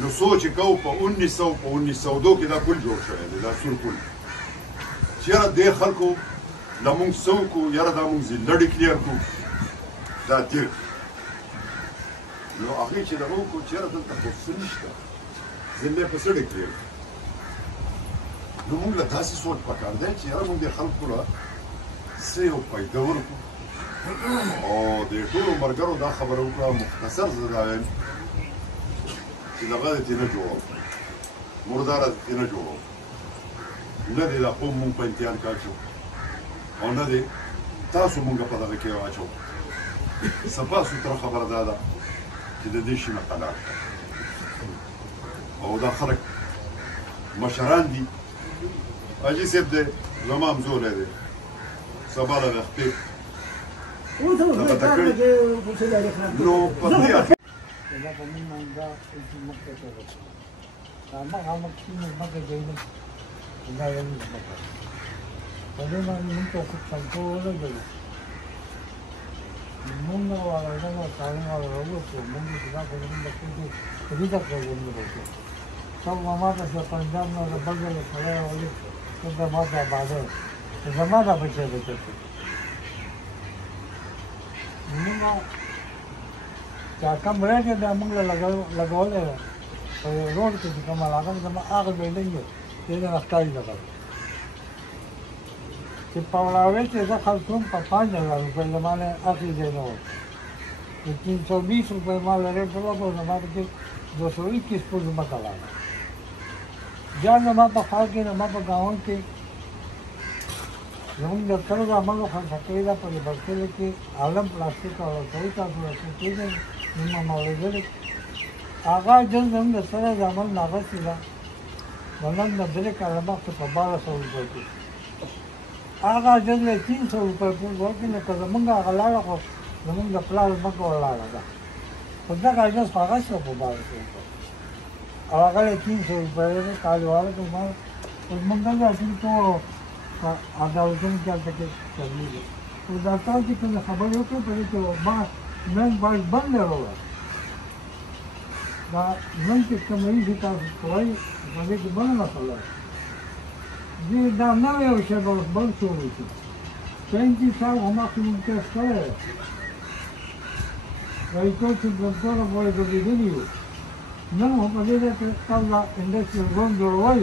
نو سوچ یې کوو په 1902 کې دا کل جوړ شوی دی دا سور کل چې یاره دې خلکو له مونږ څه وکړو یاره دا مونږ زله ډیکلیئر کړو دا تېر نو هغې چې دغه وکړو چې یاره دلته خو څه نشته زله یې په څه ډیکلیئر کړو نو مونږ له داسې سوچ پکار دی چې یاره مونږ دې خلکو له څه یو فایده ورکړو او د ټولو ملګرو دا خبره وکړه مختصر زه دا وایم چې دغه دې نه جوړوو مرداره دې نه جوړوو نه دې دا قوم مونږ په امتحان کې اچو او نه دې تاسو مونږ په دغه کې واچو صفا سوتره خبره دا ده چې د دې شي نه قلار او دا خلک مشران دي حاجي صاحب دی زما همزولی دی سبا له خپې نو په دې دا په موږ باندې دا چې مکه ته ورسېدو دا هغه مکه نه مکه ځایونه دا یې نه مکه په دې باندې موږ ته څه څنګه ولګېدو موږ ولا دا کارونه ولا ورو موږ دا په موږ د دې د کومو ورته څو ما ته چې پنځاب نه بغل سره ولې دا ما دا بازار زما دا بچي بچي موږ چا کوم راځي دا موږ لګولې په روډ کې چې کومه لاګم زما هغه بلډینګ دی دا راځي دا چې په ولاوي چې دا خلکو په 5000 روپۍ زمانه اخلي دی نو 320 روپۍ مال لري په لګو زما کې 221 په زما کلا جان ما په خاص کې ما په گاون کې زموږ د کلو عملو خلک دا په برکل کې عالم پلاستیک او کوي تاسو کې نو مولوی هغه جن زموږ سره د عمل ناغسي ده ولن د درې کاله مخکې په 1200 روپۍ هغه جن له 300 روپۍ په ورکې نه کړه موږ هغه لاړه خو زموږ د پلان مکه ولاړه ده خو دا هغه هغه څه په 1200 روپۍ او هغه 300 روپۍ کالواله ته موږ دا چې ته عدالتونو کې هلته کې چلېږي خو دا تاسو چې کومه خبرې وکړې په دې کې ما نن باید بند راوړه دا نن چې کومه یې تاسو کوئ په دې کې بله مسله ده دې دا نوی یو شی به اوس بل شروع شي 20 سال هماغسې موږ ټسټ کړی دی وایي ټول سپریم پورې ګرځېدلي یو نن خو په دې ځای کې تاسو دا انډسټریل زون جوړوئ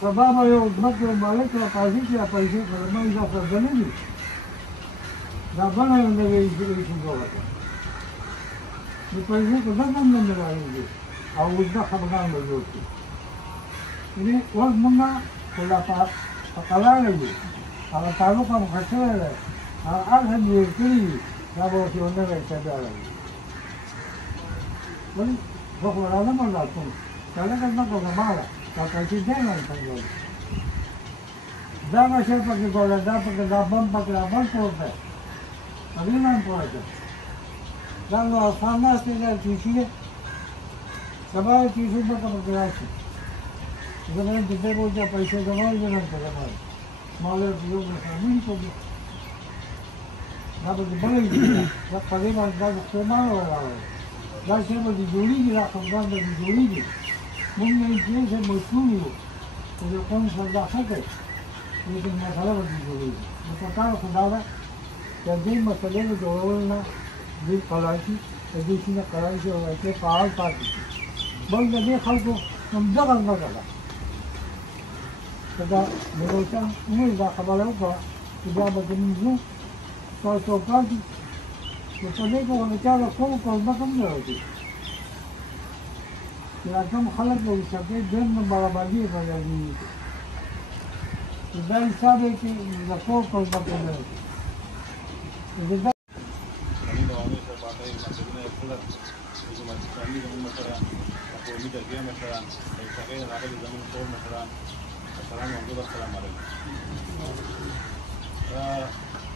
سبا به یو ځمکې مالک راپاځي چې پیسې سره ما اضافه ځلې دي دا بله یو نوې ایجوکیشن جوړه کړه د پیسې په دغه هم نه راغلي او اوږده خفګان به جوړ کړي یعنې اوس مونږ خو لا په قلاره یو هغه تعلق هم ښه شوی دی هغه هر څه مې هېر کړي دي دا به اوس یو نوی چاپېر راغلي ولې زه خو راځم او راتلم چې هلکه ځمکه زما ده دا پیسې دی نه څنګه دا ماشین پکې ګوره دا پکې دا بم پکې دا بل پروت دی هغې نه هم پوه دی دا نو آسان ناست دی دا ټیشي دی سبا یې ټیشي پکې پکې راشي زه به یم چې دی به دا پیسې زما وي زه نه یم پکې مال ما ویل چې یو مسلمان پکې دا پکې بله وي دا په دې باندې دا د ستومانه ولاړه دا شی به دې جوړېږي دا خفګان به دې جوړېږي موږ یې چې مشهور یو چې د قوم سره دا ښه کوي لیکن مسله به دې جوړېږي نو پکار خو دا ده چې دې مسلې د جوړولو نه دوی قرار شي د دې شي نه قرار شي او هغې فعال پاتې شي بل د دې خلکو همدغه ځمکه ده که دا میرویس موږ دا خبره وکړه چې بیا به زموږ ځو تاسو پاتې نو په دې کې خو د چا د قوم ځمکه هم نه راځي چې دا کوم خلک به وسکې ډېر نه برابري به لري چې دا حساب دی چې د قوم ځمکه نه راځي مشران شغیر راغلي زموږ ټول مشران مشران موجود السلام علیکم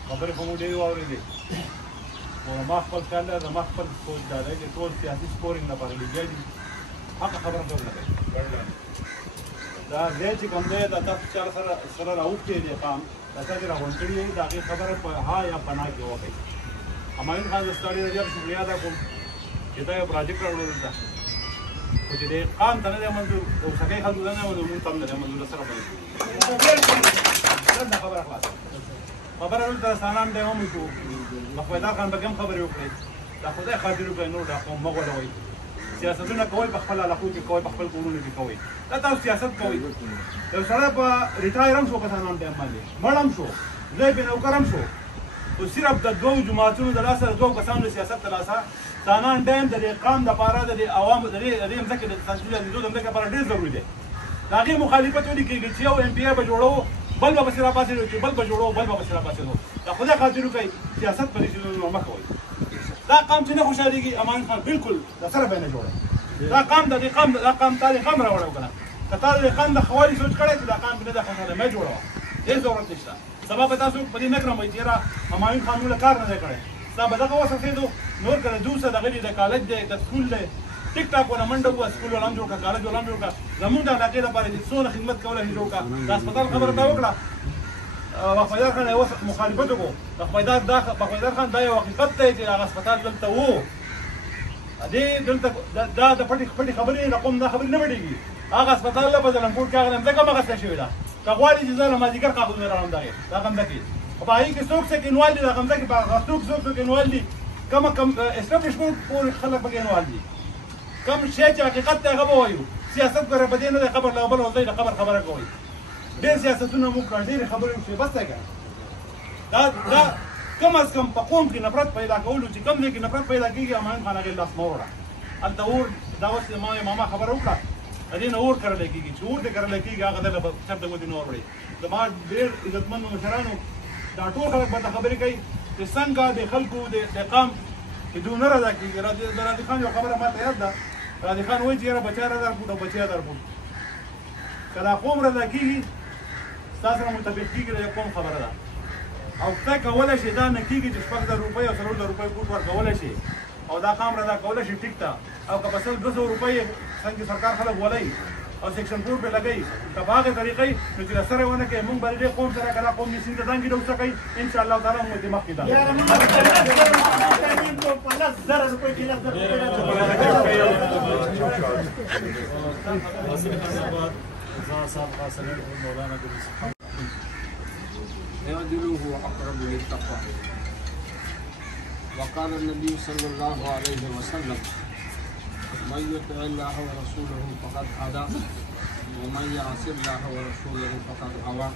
خبرې خو مو ډېرې واورېدې خو ما خپل خیال دی زما خپل سوچ دا دی چې ټول سیاسي سکورینګ لپاره لګیا دي حقه خبره څوک نه کوي دا ځای چې کوم دی دا تاسو چا سره راوښتې دی قام دا تاسو راغونډ کړي یې د هغې خبره په ها یا پناه کې وکړئ همایون خان د ستړي ډېر شکریه ادا کوم چې دا یو پراجیکټ راوړل دلته خو چې د قام ته نه دی منظور د اوسنۍ خلکو ته نه دی منظور مونږ ته هم نه دی منظور سره بلل خبره خلاصه خبره دلته سانان دی هم وشو مخویدار خان بګې هم خبرې وکړې دا خدای خاطر وکړئ نور دا قوم مه غولوئ سیاستونه کوئ په خپل علاقو کې کوئ په خپل کورونو کې کوئ دا تاسو سیاست کوئ یو سړی په ریټایر هم شو په سانان ډیم باندې مړ هم شو زوی بې نوکر هم شو خو صرف د دوو جماعتونو د لاسه د دوو کسانو د سیاست د لاسه سانان ډیم د دې قام دپاره د دې عوامو د دې مځکې د تسجیل د دې مځکې لپاره ډېر ضروري دی د هغې مخالفت ولې کېږي چې یو ایم پي ای به جوړوو بل به پسې راپاڅېدو چې بل به جوړوو بل به پسې راپاڅېدو د خدای خاطر وکړئ سیاست په دې چیزونو مه کوئ دا قام چې نه خوشحالېږي امان خان بالکل د سره به یې نه جوړوي دا قام د دې قام دا قام تا دې قام راوړی و که نه که تا د دې قام د ښه والي سوچ کړی چې دا قام کې نه ده خوشحاله مه جوړوه هېڅ ضرورت نشته سبا به تاسو په دې نه کړم چې یاره همایون خان موږ له کار نه دی کړی ستا به دغه وسرخېدو نور که د دوسه دغه دی د کالج دی د سکول دی ټیک ټاک ونه منډه وه سکول والا هم جوړ کړه کالج والا هم جوړ کړه زموږ د علاقې لپاره چې څونه خدمت کولی شي جوړ کړه د هسپتال خبره ته وکړه بخویدار خان یو مخالفت وکړو بخویدار خان دا یو حقیقت دی چې هغه هسپتال دلته و دې دلته دا د پټې خبرې د قوم دا خبرې نه مړېږي هغه هسپتال له په زلمکوټ کې هغه ځمکه هم اخیستی شوې ده که غواړي چې زه له مازدیګر کاغذونه راوړم دا غمزه کې په هغې کې څوک څوک انوال دي دا غمزه کې څوک انوال دي کم اسټابلیشمنټ پورې خلک پکې انوال دي کم شی چې حقیقت دی هغه به وایو سیاست ګوره په دې نه دی خبر له بل ورځئ د خبر خبره کوئ ډېر سیاستونه موږ کړه ډېرې خبرې وشوې بس دی که دا کم از کم په قوم کې نفرت پیدا کولو چې کم ځای کې نفرت پیدا کېږي همایون خان هغې لاس مه وړه هلته اور دا اوس ماما خبره وکړه د دې نه اور کرلی کېږي چې اور دې کرلی کېږي هغه دله به چپ د ګوتې نه ور وړي زما ډېر عزتمندو مشرانو دا ټول خلک به خبرې کوي چې څنګه د خلکو د قام حدود نه رضا کېږي د راضي خان یو خبره ماته یاد ده راضي خان وایي چې یاره بچی 1000 فوټ او بچی 1000 فوټ که دا قوم رضا کېږي ستا سره متفق کېږي د قوم خبره ده او ته کولی شې دا نه کېږي چې 6000 روپۍ او 4000 روپۍ فوټ ورکولی شي او دا قام رضا کولی شي ټیک ته او که په 200 روپۍ څنګه سرکار خلک ولئ او سیکشن 4 پې لګئ که په هغې طریقې نو چې سره ونه کوي موږ به د دې قوم سره که دا قوم د سیند دانګې ډوسه کوي انشاءالله تعالی موږ دې مخکې ده اعدلوا هو اقرب للتقوى وقال النبي صلى الله عليه وسلم من يطع الله ورسوله فقد هدى ومن يعص الله ورسوله فقد غوى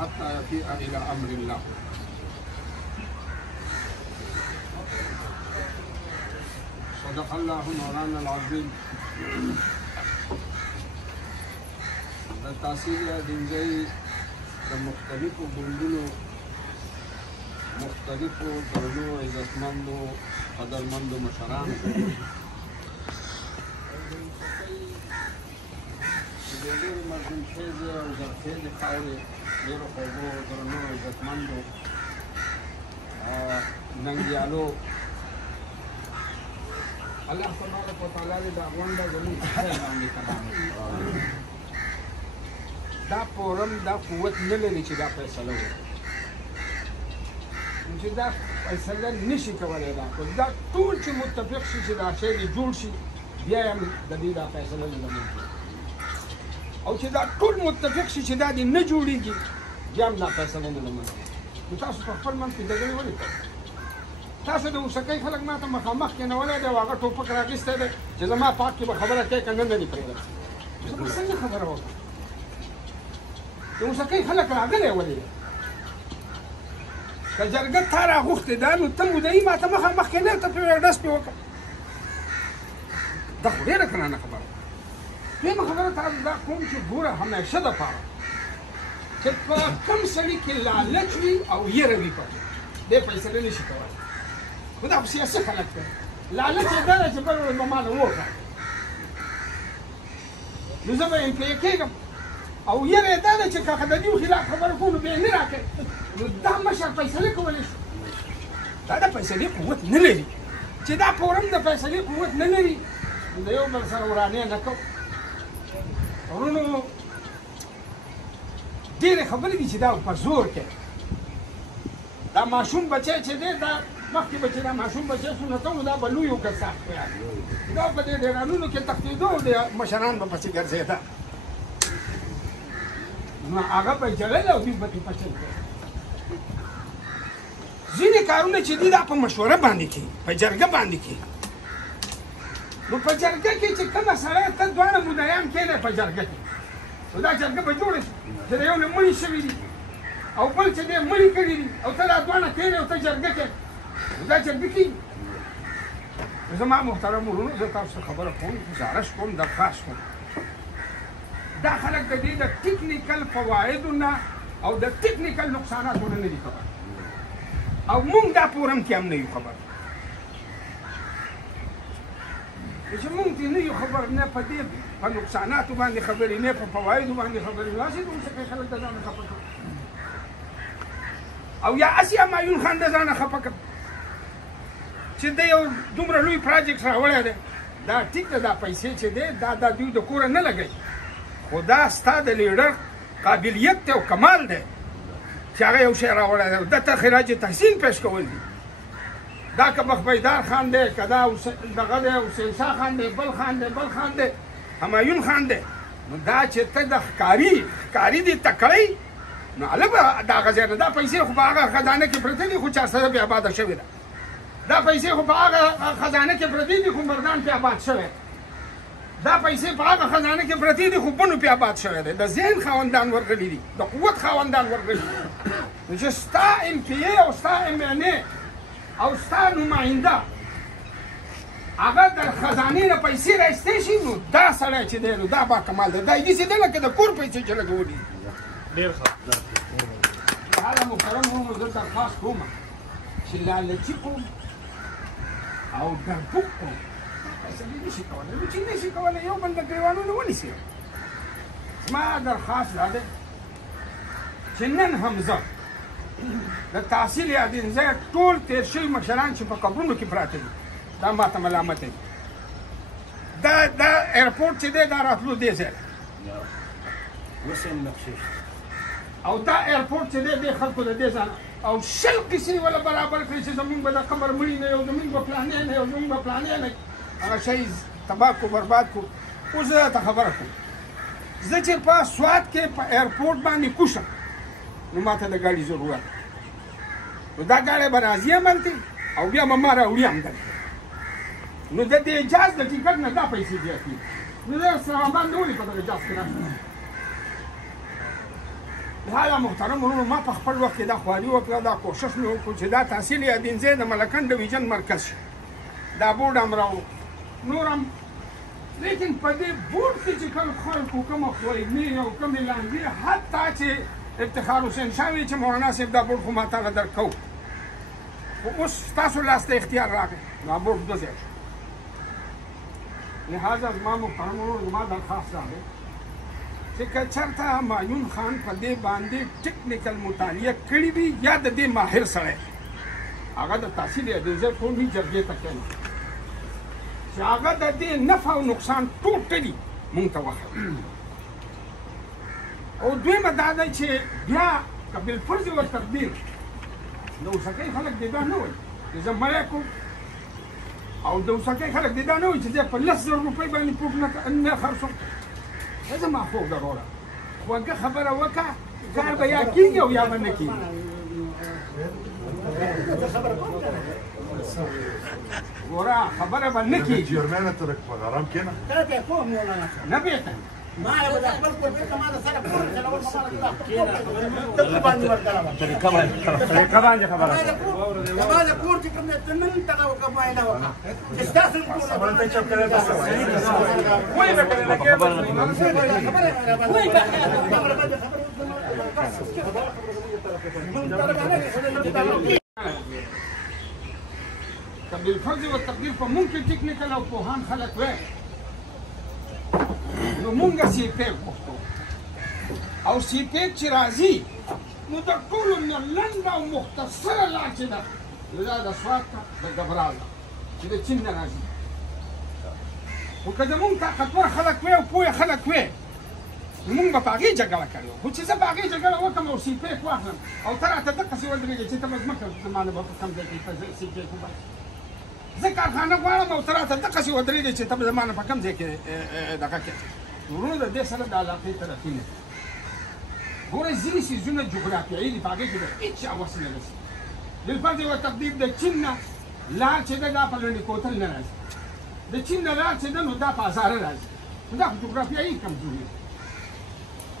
حتى يفيء الى امر الله. صدق الله مولانا العظيم. د تحصیل دینځي د مختلفو ګوندونو مختلفو درنو عزتمندو قدرمندو مشرانو چې ډېرې مردمخېزې او زرخېزې خاورې ډېرو خوږو درنو عزتمندو ننګیالو الله تبارک وتعالی دې دا غونډه زموږ په خیر باندې تمام دا فورم دا قوت نه لري چې دا فیصله وکړي چې دا فیصله نشي کولی دا ټول چې متفق شي چې دا شی دې جوړ شي بیا هم د دې دا فیصله نه لري او چې دا ټول متفق شي چې دا دې نه جوړېږي بیا هم دا فیصله نه لري نو تاسو په خپل منځ کې جګړې ولې کوئ تاسو د اوسکۍ خلک ما ته مخامخ کېنولی دی او هغه ټوپک راخیستی دی چې زما پاک کې به خبره کوي که نه نه دې پرېږدم زه به څنګه خبره وکړم د اوسکۍ خلک راغلی ولې که جرګه تا راغوښتې ده نو ته مدعي ما ته مخامخ کېنی ته پرې ډس پې وکړه دا خو ډېره ګرانه خبره دویمه خبره تاسو دا کوم چې ګوره همیشه دپاره چې په کوم سړي کې لالچ وي او یېره وي پکې دې فیصله نه شي کولی خو دا سیاسي خلک دی لالچ یې دا دی چې بل ورځ به ما نه وکړه نو زه به ام پی کېږم او یره یې دا ده چې که د دې خلاف خبره کوو نو بیا یې نه راکوي نو دا مشر فیصلې کولی شو دا د فیصلې قوت نه لري چې دا فورم د فیصلې قوت نه لري نو د یو بل سره ورانې نه کوو ورونو ډېرې خبرې دي چې دا په زور کې دا ماشوم بچی چې دی دا مخکې به چې دا ماشوم بچی شو نو ته نو دا به لویو کسان دا په دې ډېرانونو کې تښتېدو او د مشران به پسې ګرځېده نو هغه به جړل او دوی به ترې پچل کړي ځینې کارونه چې دي دا په مشوره باندې کوي په جرګه باندې کوي نو په جرګه کې چې کومه سړی ته دواړه مدعیان کېنی په جرګه کې نو دا جرګه به جوړه شي چې د یو نه مړي شوي دي او بل چې دی مړي کړي دي او ته دا دواړه کېنې او ته جرګه کې نو دا جرګه کېږي زما محترم ورونو زه تاسو ته خبره کوم گزارش کوم درخواست کوم دا خلک د دې د ټکنیکل فوایدو نه او د ټکنیکل نقصاناتو نه دي خبر او مونږ دا فورم کې هم نه یو خبر چې مونږ دې نه یو خبر نه په دې په نقصاناتو باندې خبرې نه په فوایدو باندې خبرې راشي نو څه خلک د ځان خبر او یا اسیا مایون خان د ځان خبر چې د یو دومره لوی پروجیکټ راوړی دی دا ټیک ده دا پیسې چې دی دا دوی د کوره نه لګوي خو دا ستا د لیډر قابلیت دی او کمال دی چې هغه یو شی راوړی دی ده ته خراج تحسین پیش کول دي دا که بخبیدار خان دی که دا دغه دی حسین شاه خان دی بل خان دی بل خان دی همایون خان دی نو دا چې ته د ښکاري دې تکړی نو هله به د هغه ځای نه دا پیسې خو په هغه خزانه کې پرتې دي خو چا سره بې آباده شوې ده دا پیسې خو په هغه خزانه کې پرتې دي خو مردان پې آباد شوی دا پیسې په هغه خزانه کې پرتې دي خو بنو پې آباد شوی دی د ذهن خاوندان ورغلي دي د قوت خاوندان ورغلي دي نو چې ستا ام پی ای او ستا ام این ای او ستا نماینده هغه د خزانې نه پیسې رایستی شي نو دا سړی چې دی نو دا با کمال دی دا یې داسې دی لکه د کور پیسې چې لګولي ډېر ښه هغه محترم ورونو زه درخواست کوم چې لالچي کوم او ډربوک کوم فیصلې نشي کولی نو چې نشي کولی یو بل د ګریوانونه ونیسي زما درخواست دا دی چې نن هم زه د تحصیل یادینځای ټول تېر شوي مشران چې په قبرونو کې پراته دي دا ماته ملامت دی دا ایرپورټ چې دی دا راتلو دې ځای او دا ایرپورټ چې دی دې خلکو د دې ځای او شل کیسې ولا برابر کړي چې زمونږ به د قبر مړي نه یو زمونږ به پلانې نه یو زمونږ به پلانې نه هغه شی تباه کو برباد کو اوس زه ته خبره کوم زه چې په سوات کې په ایرپورټ باندې کوشم نو ماته د ګاډي ضرورت نو دا ګاډی به راځي هملته او بیا به ما راوړي همدلته نو د دې اجاز د ټیکټ نه دا پیسې زیاتېږي نو زه اسلام آباد نه ولې په دغه اجاز کې راشم حالا محترم ورونو ما په خپل وخت کې دا خواري وکړه دا کوشش مې وکړو چې دا تحصیل یادینځای د ملکن ډویژن مرکز شي دا بورډ هم راوړو نور هم لیکن په دې بورډ کې چې کوم خلکو کومه خواري او کومې لانجې حتی چې افتخار حسین شاه وي چې مولانا صاحب دا بورډ خو ما تاله درکوو خو اوس ستاسو لاس ته اختیار راغی نو بورډ دوه ځای شو لہذا زما محترم ورونو زما درخواست دا دی چې که چېرته همایون خان په دې باندې ټکنیکل مطالعه کړې وي یا د دې ماهر سړی هغه د تحصیل یادینځای قومي جرګې ته کښېني چې هغه د دې نفع او نقصان ټوټلي مونږ ته وښایي او دویمه دا ده چې بیا که بالفرض و تقدیر د اوسکۍ خلک دې دا نه وایي چې زه مړی کوم او د اوسکۍ خلک دې دا نه وایي چې زه په 10,000 روپۍ باندې پوک نه خرڅوم زما خوب ضروره وګه خبره وکړه کار به یا کېږي او یا به نه کېږي ګوره خبره به نه کېږي جرمانه ترک په غرام کېنه نه بېته ما یو د خپل کور بیرته ما د سره کور چلول په ما د ته باندې ورکړم طریقه باندې خبره ما د کور چې کوم ته نن تاګه وکړای نه وکړه استاسو کور باندې چپ کړی تاسو وای به کړی نه خبره وای به که بالفرض و تقدیر په مونږ کې ټکنیکل او پوهان خلک وای نو مونږ سی پیک غوښتو او سی پیک چې راځي نو د ټولو نه لنډه او مختصره لار چې ده نو دا د سوات د ګبرال ده چې د چین نه راځي خو که زمونږ طاقتور خلک وی او پوه خلک وی مونږ به په هغې جګړه کړې وه خو چې زه په هغې جګړه وکړم او سی پیک واخلم او ته راته دقسې ودرېږې چې ته به ځمکه زما نه به په کوم ځای کې سی پیک وباسې زه کارخانه غواړم او ته راته دقسې ودرېږې چې ته به زما نه په کوم ځای کې دغه کې ورونو د دې سره د علاقې ترقي نه ګوره ځینې څیزونه جغرافیایي دي په هغې کې د هېڅ چا وس نه رسي بالفرض یوه تقدیر د چین نه لار چې ده دا په لنډې کوتل نه راځي د چین نه لار چې ده نو دا په هزاره راځي نو دا خو جغرافیایي کمزوري ده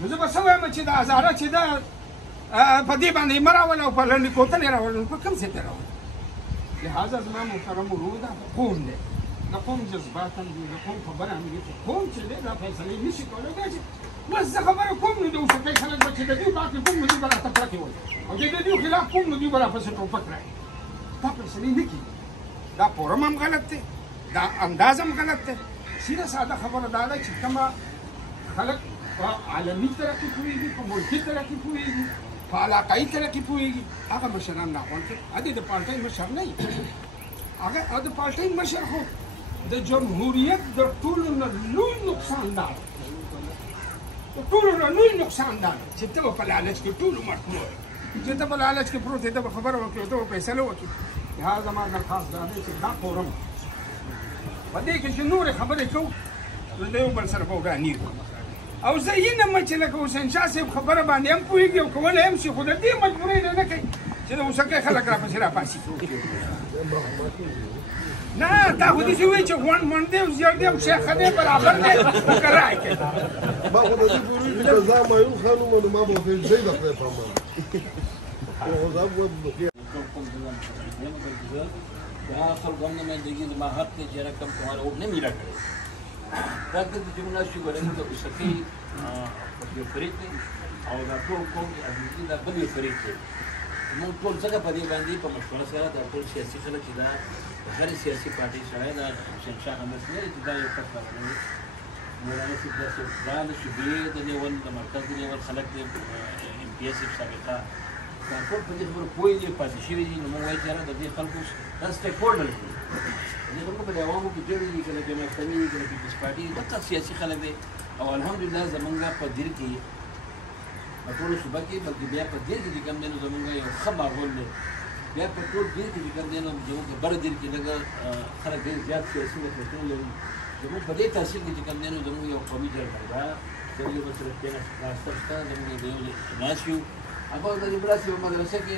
نو زه به څه وایم چې د هزاره چې ده په دې باندې یې مه راوله او په لنډې کوتل یې راوله نو په کوم ځای ته یې راوله لهذا زما محترم ورور دا قوم دی د قوم جذبات هم دي د قوم خبره هم دي قوم چې دی دا فیصلې نشي کولی دا چې بس زه خبره کوم نو د اوسنۍ خلک به چې د دوی باقي کوم نو دوی به راته پړکې وایي او چې د دوی خلاف کوم نو دوی به راپسې ټوپک راکړي دا فیصلې نه کېږي دا فورم هم غلط دی دا انداز هم غلط دی سیده ساده خبره دا ده چې کومه خلک په عالمي ترقي پوهېږي په ملکي ترقي پوهېږي په علاقایي ترقي پوهېږي هغه مشران راغونډ کړي هغې د پارټۍ مشر نه وي هغه د پارټۍ مشر خو د جمهوریت د ټولو نه لوی نقصان دا ده د ټولو نه لوی نقصان دا ده چې ته به په لالچ کې ټول عمر پروت چې ته په لالچ کې پروت یې ته به خبره وکړې او ته به فیصله وکړې لهذا زما درخواست دا دی چې دا فورم په دې کې چې نورې خبرې کوو نو د یو بل سره به ورانیږو او زه یې نه یم چې لکه حسین شاه صاحب خبره باندې هم پوهېږي او کولی هم شي خو د دې مجبورۍ نه کوي چې د اوسکۍ خلک راپسې راپاسي نه تا خو داسې وایي چې غونډ منډ دی او زیړ دی او شیخه دی برابر دی خو که رایې کوي ما خو د دې پورې چې قضا معیون خان ومنو ما به ورته دی د خدای په امان خو زه به यहाँ सब गम में देखिए दिमाग के जरा कम तुम्हारे और नहीं मिला करे ताकि जुमला शुरू करेंगे तो उसकी ये फरीक थे और आपको को अभी तक बड़ी फरीक थे मैं तो जगह पर ये बंदी पर मशवरा से रहा था तो सियासी खलक चिदा हर सियासी पार्टी शायद ना शंशा हमस ने चिदा ये तक करने मोराने से दस साल शुरू तो ने वन मरकज ने वन खलक ने एमपीएस साबिता کارپور په دې خبرو پوهېږي پاتې شوي دي نو موږ وایو چې یاره د دې خلکو دا سټیک هولډر دي دې خلکو په دې عوامو کې ډېر دي کله جماعتي دي کله پیپلز پارټي دي دغه سیاسي خلک دي او الحمدلله زمونږ په دیر کې په ټولو صوبه کې بلکې بیا په دیر کې چې کوم دی نو زمونږ یو ښه ماحول دی بیا په ټول دیر کې چې کوم دی نو زمونږ په بره دیر کې لږ خلک ډېر زیات سیاسي مفهوم لري زمونږ په دې تاثیر کې چې کوم دی نو زمونږ یو قومي جرګه ده زمونږ یو بل سره کېناستل شته زمونږ د یو ناست یو هغه د جبراسي په مدرسه کې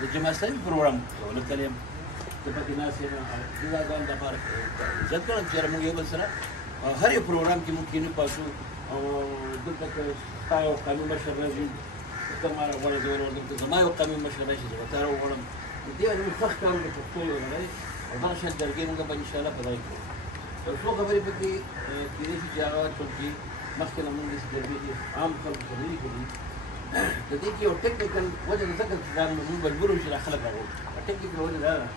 د جماعتي پروګرام ولې تعلیم د پکې ناس یې دا ځان د پاره ځکه چې موږ یو بل سره هر یو پروګرام کې ممکن پاسو او دلته کې تاسو قانون مشر راځي تمہارا غوړ دی ورته زما یو قانون مشر راځي چې تاسو وګورم دې نو فخر کارو په ټول ورغلي او دا شان درګې موږ به ان شاء الله بدای کوو تر څو خبرې پکې کې چې هغه ټولګي مخکې موږ دې درګې عام خلک خبرې کوي د دې کې یو ټیکنیکل وجه ده ځکه چې دا موږ مجبور یو چې خلک راغلو ټیکنیکل وجه دا ده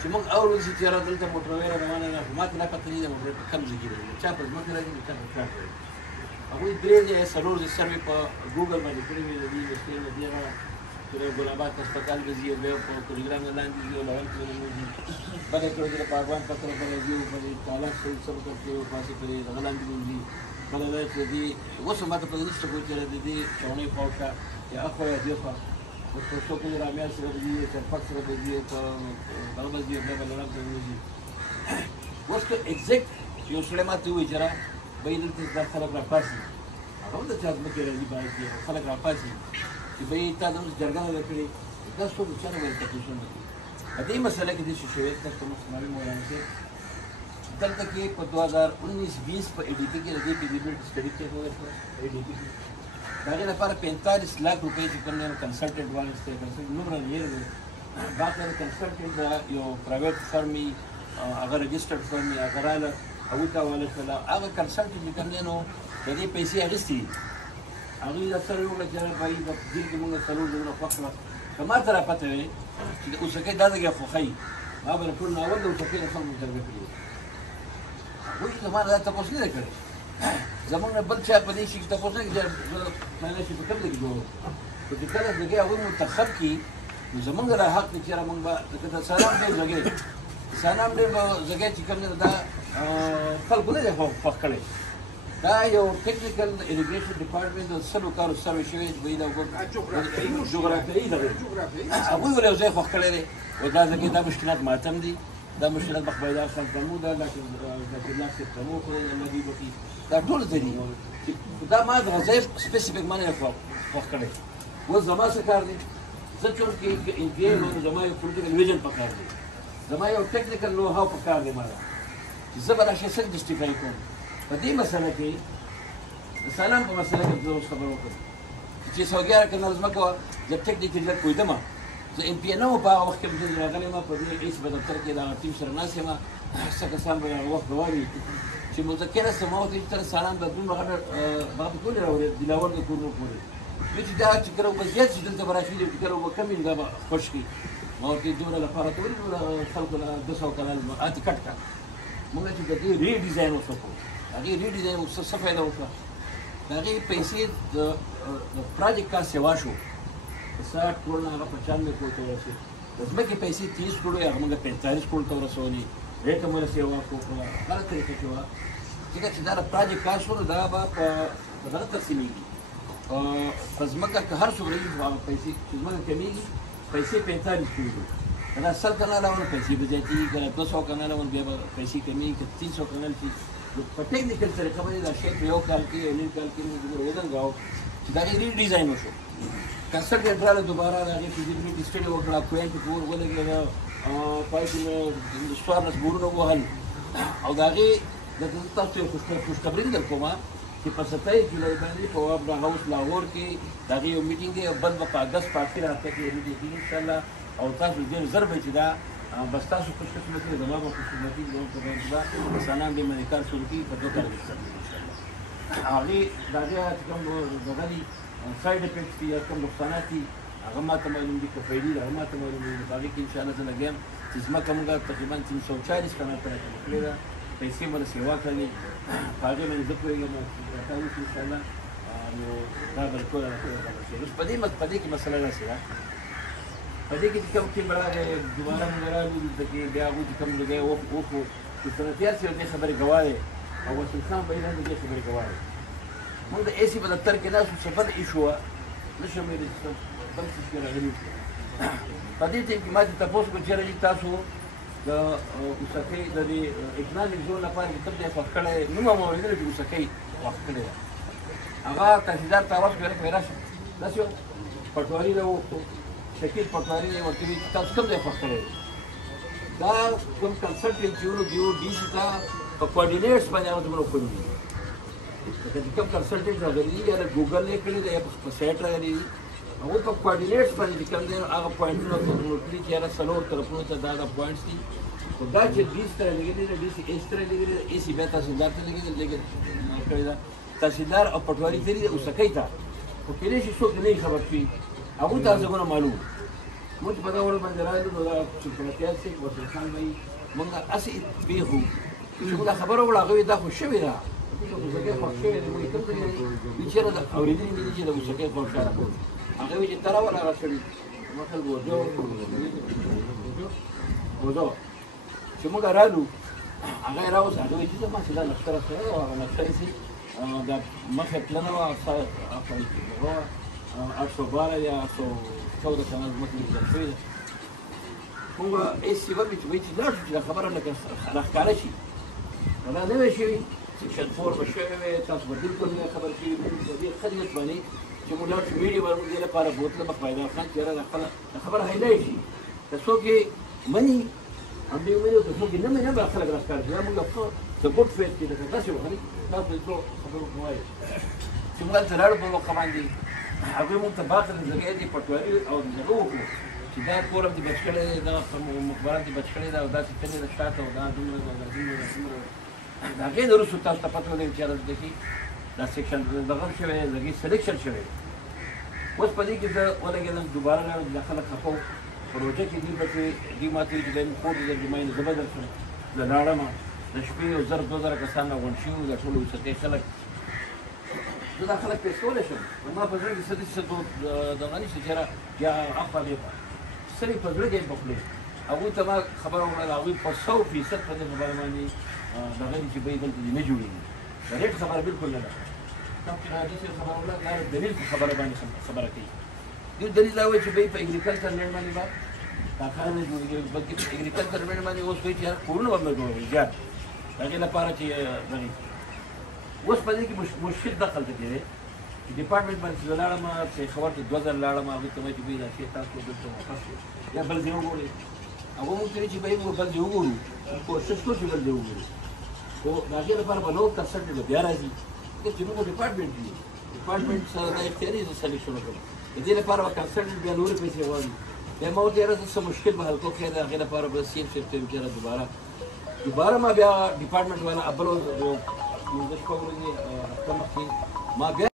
چې موږ اول ورځ چې را دلته موټر وې روانه نه ما ته لا پته نه ده موټر کم ځای کې چا په ځمکه راځي چا په ښار کې هغوی درې ځایه څلور ځایه سروې په ګوګل باندې کړې وې د دې یونیورسټۍ نه دې هغه چې د ګل آباد هسپتال به ځي او بیا په ټلګرام نه لاندې ځي او لول کې نه ځي بل یې کړو چې د پاکوان پتر بل ځي او بل تعالی صحیح سب کوي او پاسې پرې دغه لاندې ځي بل دا چې دې اوس هم ماته په دې نشته کوي چې د دې چاونې پاوشه یا اخوا یا دې خوا په پښتو کې رامیان سره دې چرپک سره دې په دغه به ځي او بیا لړم ته ځي اوس که ایگزیکټ یو سړی ماته وایي چې را به یې دلته دا خلک راپاسي هغه هم د چا ځمکې راځي باندې خلک راپاسي چې به یې تا دمس جرګه نه ده کړې دا څوک د چا نه ویل تپوسونه نه کوي په دې مسله کې داسې شوی تاسو ته معلوم مولانا صاحب دلته کې په 2019-20 په ADP کې د دې فیزیبیلیټي سټډي کې هوی شو ADP کې دا هغې لپاره 45 लाख روپۍ چې کوم نه کنسلټنټ وانسته کنسلټنټ نو یې باقي کنسلټنټ یو پرایویټ فرم هغه رجسټرډ فرم هغه رااله او تا ولا کله هغه کنسلټنټ چې کوم نو د دې پیسې اخیستې هغه د سره یو لږه راځي د دې کې موږ سره ورو وخت کما تر پته وي چې اوسکه دا دغه فخی ما به ټول نو اول اوسکه رسم جوړ کړی وایي زمانه دا تاسو نه کړی زمونږ نه بل چا په دې شي کې تاسو نه کېږي معنی چې په کوم ځای کې جوړو خو چې کله زګې هغوی منتخب کړي نو زمونږ را حق دی چې موږ به لکه سلام ډېر زګې سلام ډېر به زګې چې کوم دا خلکو نه دی خوښ کړی دا یو ټیکنیکل اریګیشن ډپارټمنټ د سلو کارو سروې شوی وایي دا جغرافیایي دغه هغوی ولې یو ځای خوښ کړی دی و دا زګې دا مشکلات ماتم دي دا مشکلات بخبیدار خان تمو دا ډاکټر ناصر تمو خدای الله دې وکړي دا ټول ځینې دا ما د غذایي سپیسیفیک معنی خوښ کړی اوس زما څه کار دی زه چونکې انډیا یم نو زما یو پولیټیکل ویژن پکار دی زما یو ټیکنیکل نو هاو پکار دی ماله چې زه به دا شی څنګه جسټیفای کوم په دې مسله کې د سلام په مسله کې زه اوس خبره وکړم چې 111 کنال ځمکه وه زه ټیکنیکل لږ پوهېدم زه ایم پی ان وم په هغه وخت کې زه راغلی یم په دې ایس په دفتر کې د هغه ټیم سره ناست یم څه کسان به هغه وخت ګواري چې مذکره سم ما ورته تر سلام د دومره غټه هغه په ټولې راوړې دلاور د کورنو پورې چې دا چې کله به زیات شي دلته به راشي چې کله به کم وي دا به خوش کړي ما ورته دومره لپاره ته ولې خلکو له 200 کنال اتې کټ کړه موږ چې د دې ریډیزاین وکړو هغې ریډیزاین څه فایده وکړه د هغې پیسې د پراجیکټ کار سیوا شو 60 کروڑ نه هغه 95 کروڑ ته ورسېد د ځمکې پیسې 30 کروڑ هغه موږ 45 کروڑ ته ورسولې ریټ هم ورسې وکړو په هغه طریقه کې وه ځکه چې دا د پراجیکټ کار شو نو دا به په دغه تقسیمېږي په ځمکه که هر څوک رهي هغه پیسې چې ځمکه کمېږي پیسې 45 کېږي که دا 100 کناله ونه پیسې به زیاتېږي که دا 200 کناله ونه بیا به پیسې کمېږي که 300 کنال شي په ټیکنیکل طریقه باندې دا شی په یو کال کې یو نیم کال کې موږ وزنګاو چې دا هغې ریډیزاین وشو کنسلټنټ راغله دوباره د هغې فیزیبیلیټي سټډي وکړه پوینټ پور ولګېده پای کې مې څوارلس بورونه ووهل او د هغې دلته زه تاسو ته یو خوشخبري درکوم چې په 27 جولای باندې په وابنا هاوس لاهور کې د هغې یو میټینګ دی او بل به په اګست په اخره هفته کې میټینګ کېږي انشاءالله او تاسو ډېر ژر به چې دا بس تاسو خوشقسمتي زما به خوشقسمتي زموږ په ځای به انسانان دې باندې کار شروع کړي په 2 کال کې هغې د هغې چې کوم دغه دي سایډ افیکټس دي یا کوم نقصانات دي هغه ماته معلوم دي که فایدې دي هغه ماته معلوم دي په هغې کې انشاءالله زه لګیا یم چې ځمکه مونږ تقریبا 340 کنال ته راکمه کړې ده پیسې مله سیوا کړلې په هغې باندې زه پوهېږم راته وشي انشاءالله نو دا به ټوله خبر شي اوس په دې کې مسله داسې ده په دې کې چې کوم ټیم راغی دوباره مونږ راغلو دلته کې بیا هغوی چې کوم لګی وکړو چې صنعتیار صاحب دې خبرې ګواه دی او وسیم خان بهیر هم د دې خبرې ګواه دی مونږ د اے سي په دفتر کې ناست وو څه بل ایشو وه نه شم ویلی چې بل څه کې راغلي په دې ټیم کې ما چې تپوس کړو چېرې چې تاسو د اوسکۍ د دې اکنامک زون لپاره چې کوم ځای خوښ کړی نوم هم اورېدلی چې اوسکۍ خوښ کړې ده هغه تحصیلدار ته آواز کړی وایي راشه داسې یو پټواري ده وکړو شکیل پټواري دی ورته وایي چې تاسو کوم ځای خوښ کړی دی دا کوم کنسلټنټ چې ونو دي ډي سي ته په کوارډینیټس باندې هغه دومره وښودي دي لکه چې کوم کنسلټنټ راغلي دي یا د ګوګل یې کړي دی یا په سایټ راغلي دي هغوی په کوارډینیټس باندې چې کوم دی هغه پوینټونه نوټ کړي چې یاره څلور طرفونو ته دا پوینټس دي خو دا چې ډي سي ته لګېدلي ده ډي سي اے سي ته لګېدلي ده اے سي بیا تحصیلدار ته لګېدلي کړې ده تحصیلدار او پټواري تللي ده اوسکۍ ته خو کېدای شي څوک نه وي خبر شوي هغوی ته ځایونه معلوم موږ چې په دغه ورځ باندې راغلو نو دا صنعتیار صاحب وسیم خان وایي موږ هسې پېښو چې موږ دا خبره وکړه هغه وایي دا خو شوې ده اوسکۍ خوښ شوې ده موږ کوم ځای وایي چېرې د اورېدلي مې دي چې د اوسکۍ خوښ ښکاره کړو هغه وایي چې ته راوله هغه سړي ما خلک وځو چې موږ رالو هغه یې راوست هغه وایي چې ما چې دا نقشه راښکاره ده او هغه نقشه یې د مخې تلنه وه 812 یا 814 کنال ځمکه لیکل شوې ده موږ ایس سی وایي چې لاړ شو چې دا خبره لکه راښکاره شي دا نه وی شوي سیکشن 4 به شوی وی تاسو به بالکل نه خبر شوي په دې خدمت باندې چې موږ لاړ شو ویډیو به موږ دې لپاره بوتله بخبایدار خان چې یاره دا خبره هایلایټ شي که څوک یې مني همدې ومني او که څوک یې نه مني هم به خلک راښکاره شي دا موږ د ګوډ فیټ کې لکه داسې وخلي تاسو به ټول خبرو کې وایي چې موږ هلته لاړو په موقع باندې هغوی موږ ته باغ د زګۍ دې پټواري او دغه وکړو چې دا کور هم دې بچ کړی دی دا مخبرات دې بچ کړی ده او داسې تللی ده شاته او دا دومره ده دا دومره ده دومره د هغې نه وروسته تاسو ته پته ولګي چې یاره دلته کې دا سیکشن دغه شوی دی زګۍ سلیکشن شوی دی اوس په دې کې زه ولګېدم دوباره لاړم دا خلک خفه وو پروژه کې دوی ما ته وایي چې دا مې کور دی درجمه یې زه به درشم زه لاړم د شپې یو 1000-2000 کسان راغونډ شوي وو، دا ټول اوسنۍ خلک. زه دا خلک پیس کولی شم، ما په زړه کښې څه داسې دغه نشته چې یاره یا اخوا دېخوا سر یې په زړه کې پخلي. هغوی ته ما خبره وکړله، هغوی په 100% په دې خبره باندې دغه دي چې بیې دلته دې نه جوړېږي. د ریټ خبره بلکل نه ده. تاسو چې حاجي صاحب خبره وکړه، دا دلیل په خبره باندې خبره کوي. دوی دلیل دا وایي چې بیې په اګریکلچر لینډ باندې به کارخانه نه جوړېږي، بلکې په اګریکلچر لینډ باندې اوس وایي چې یاره کورونه به نه جوړوي زیات د هغې لپاره چې دغې اوس په دې کې مشکل دخل ته دی چې ډپارټمنټ باندې چې زه لاړم پېښور ته 2000 لاړم، هغوی ته وایي چې بیې دا شی تاسو دلته واپس یا بل ځای وګورئ. هغه موږ ته وایي چې بیې موږ بل ځای وګورو، کوشش کوو چې بل ځای وګورو، خو د هغې لپاره به نور کنسلټنټ به بیا راځي ځکه چې موږ ډپارټمنټ یو، ډپارټمنټ سره دا اختیاري زه سلیکشن وکړم. د دې لپاره به کنسلټنټ بیا نورې پیسې غواړي. بیا ما ورته یاره زه څه مشکل به حل کوم، خیر د هغې لپاره به سیم صاحب ته ویل چې دوباره ما بیا ډپارټمنټ والا بل 15 ورځې هفته مخکې ما بیا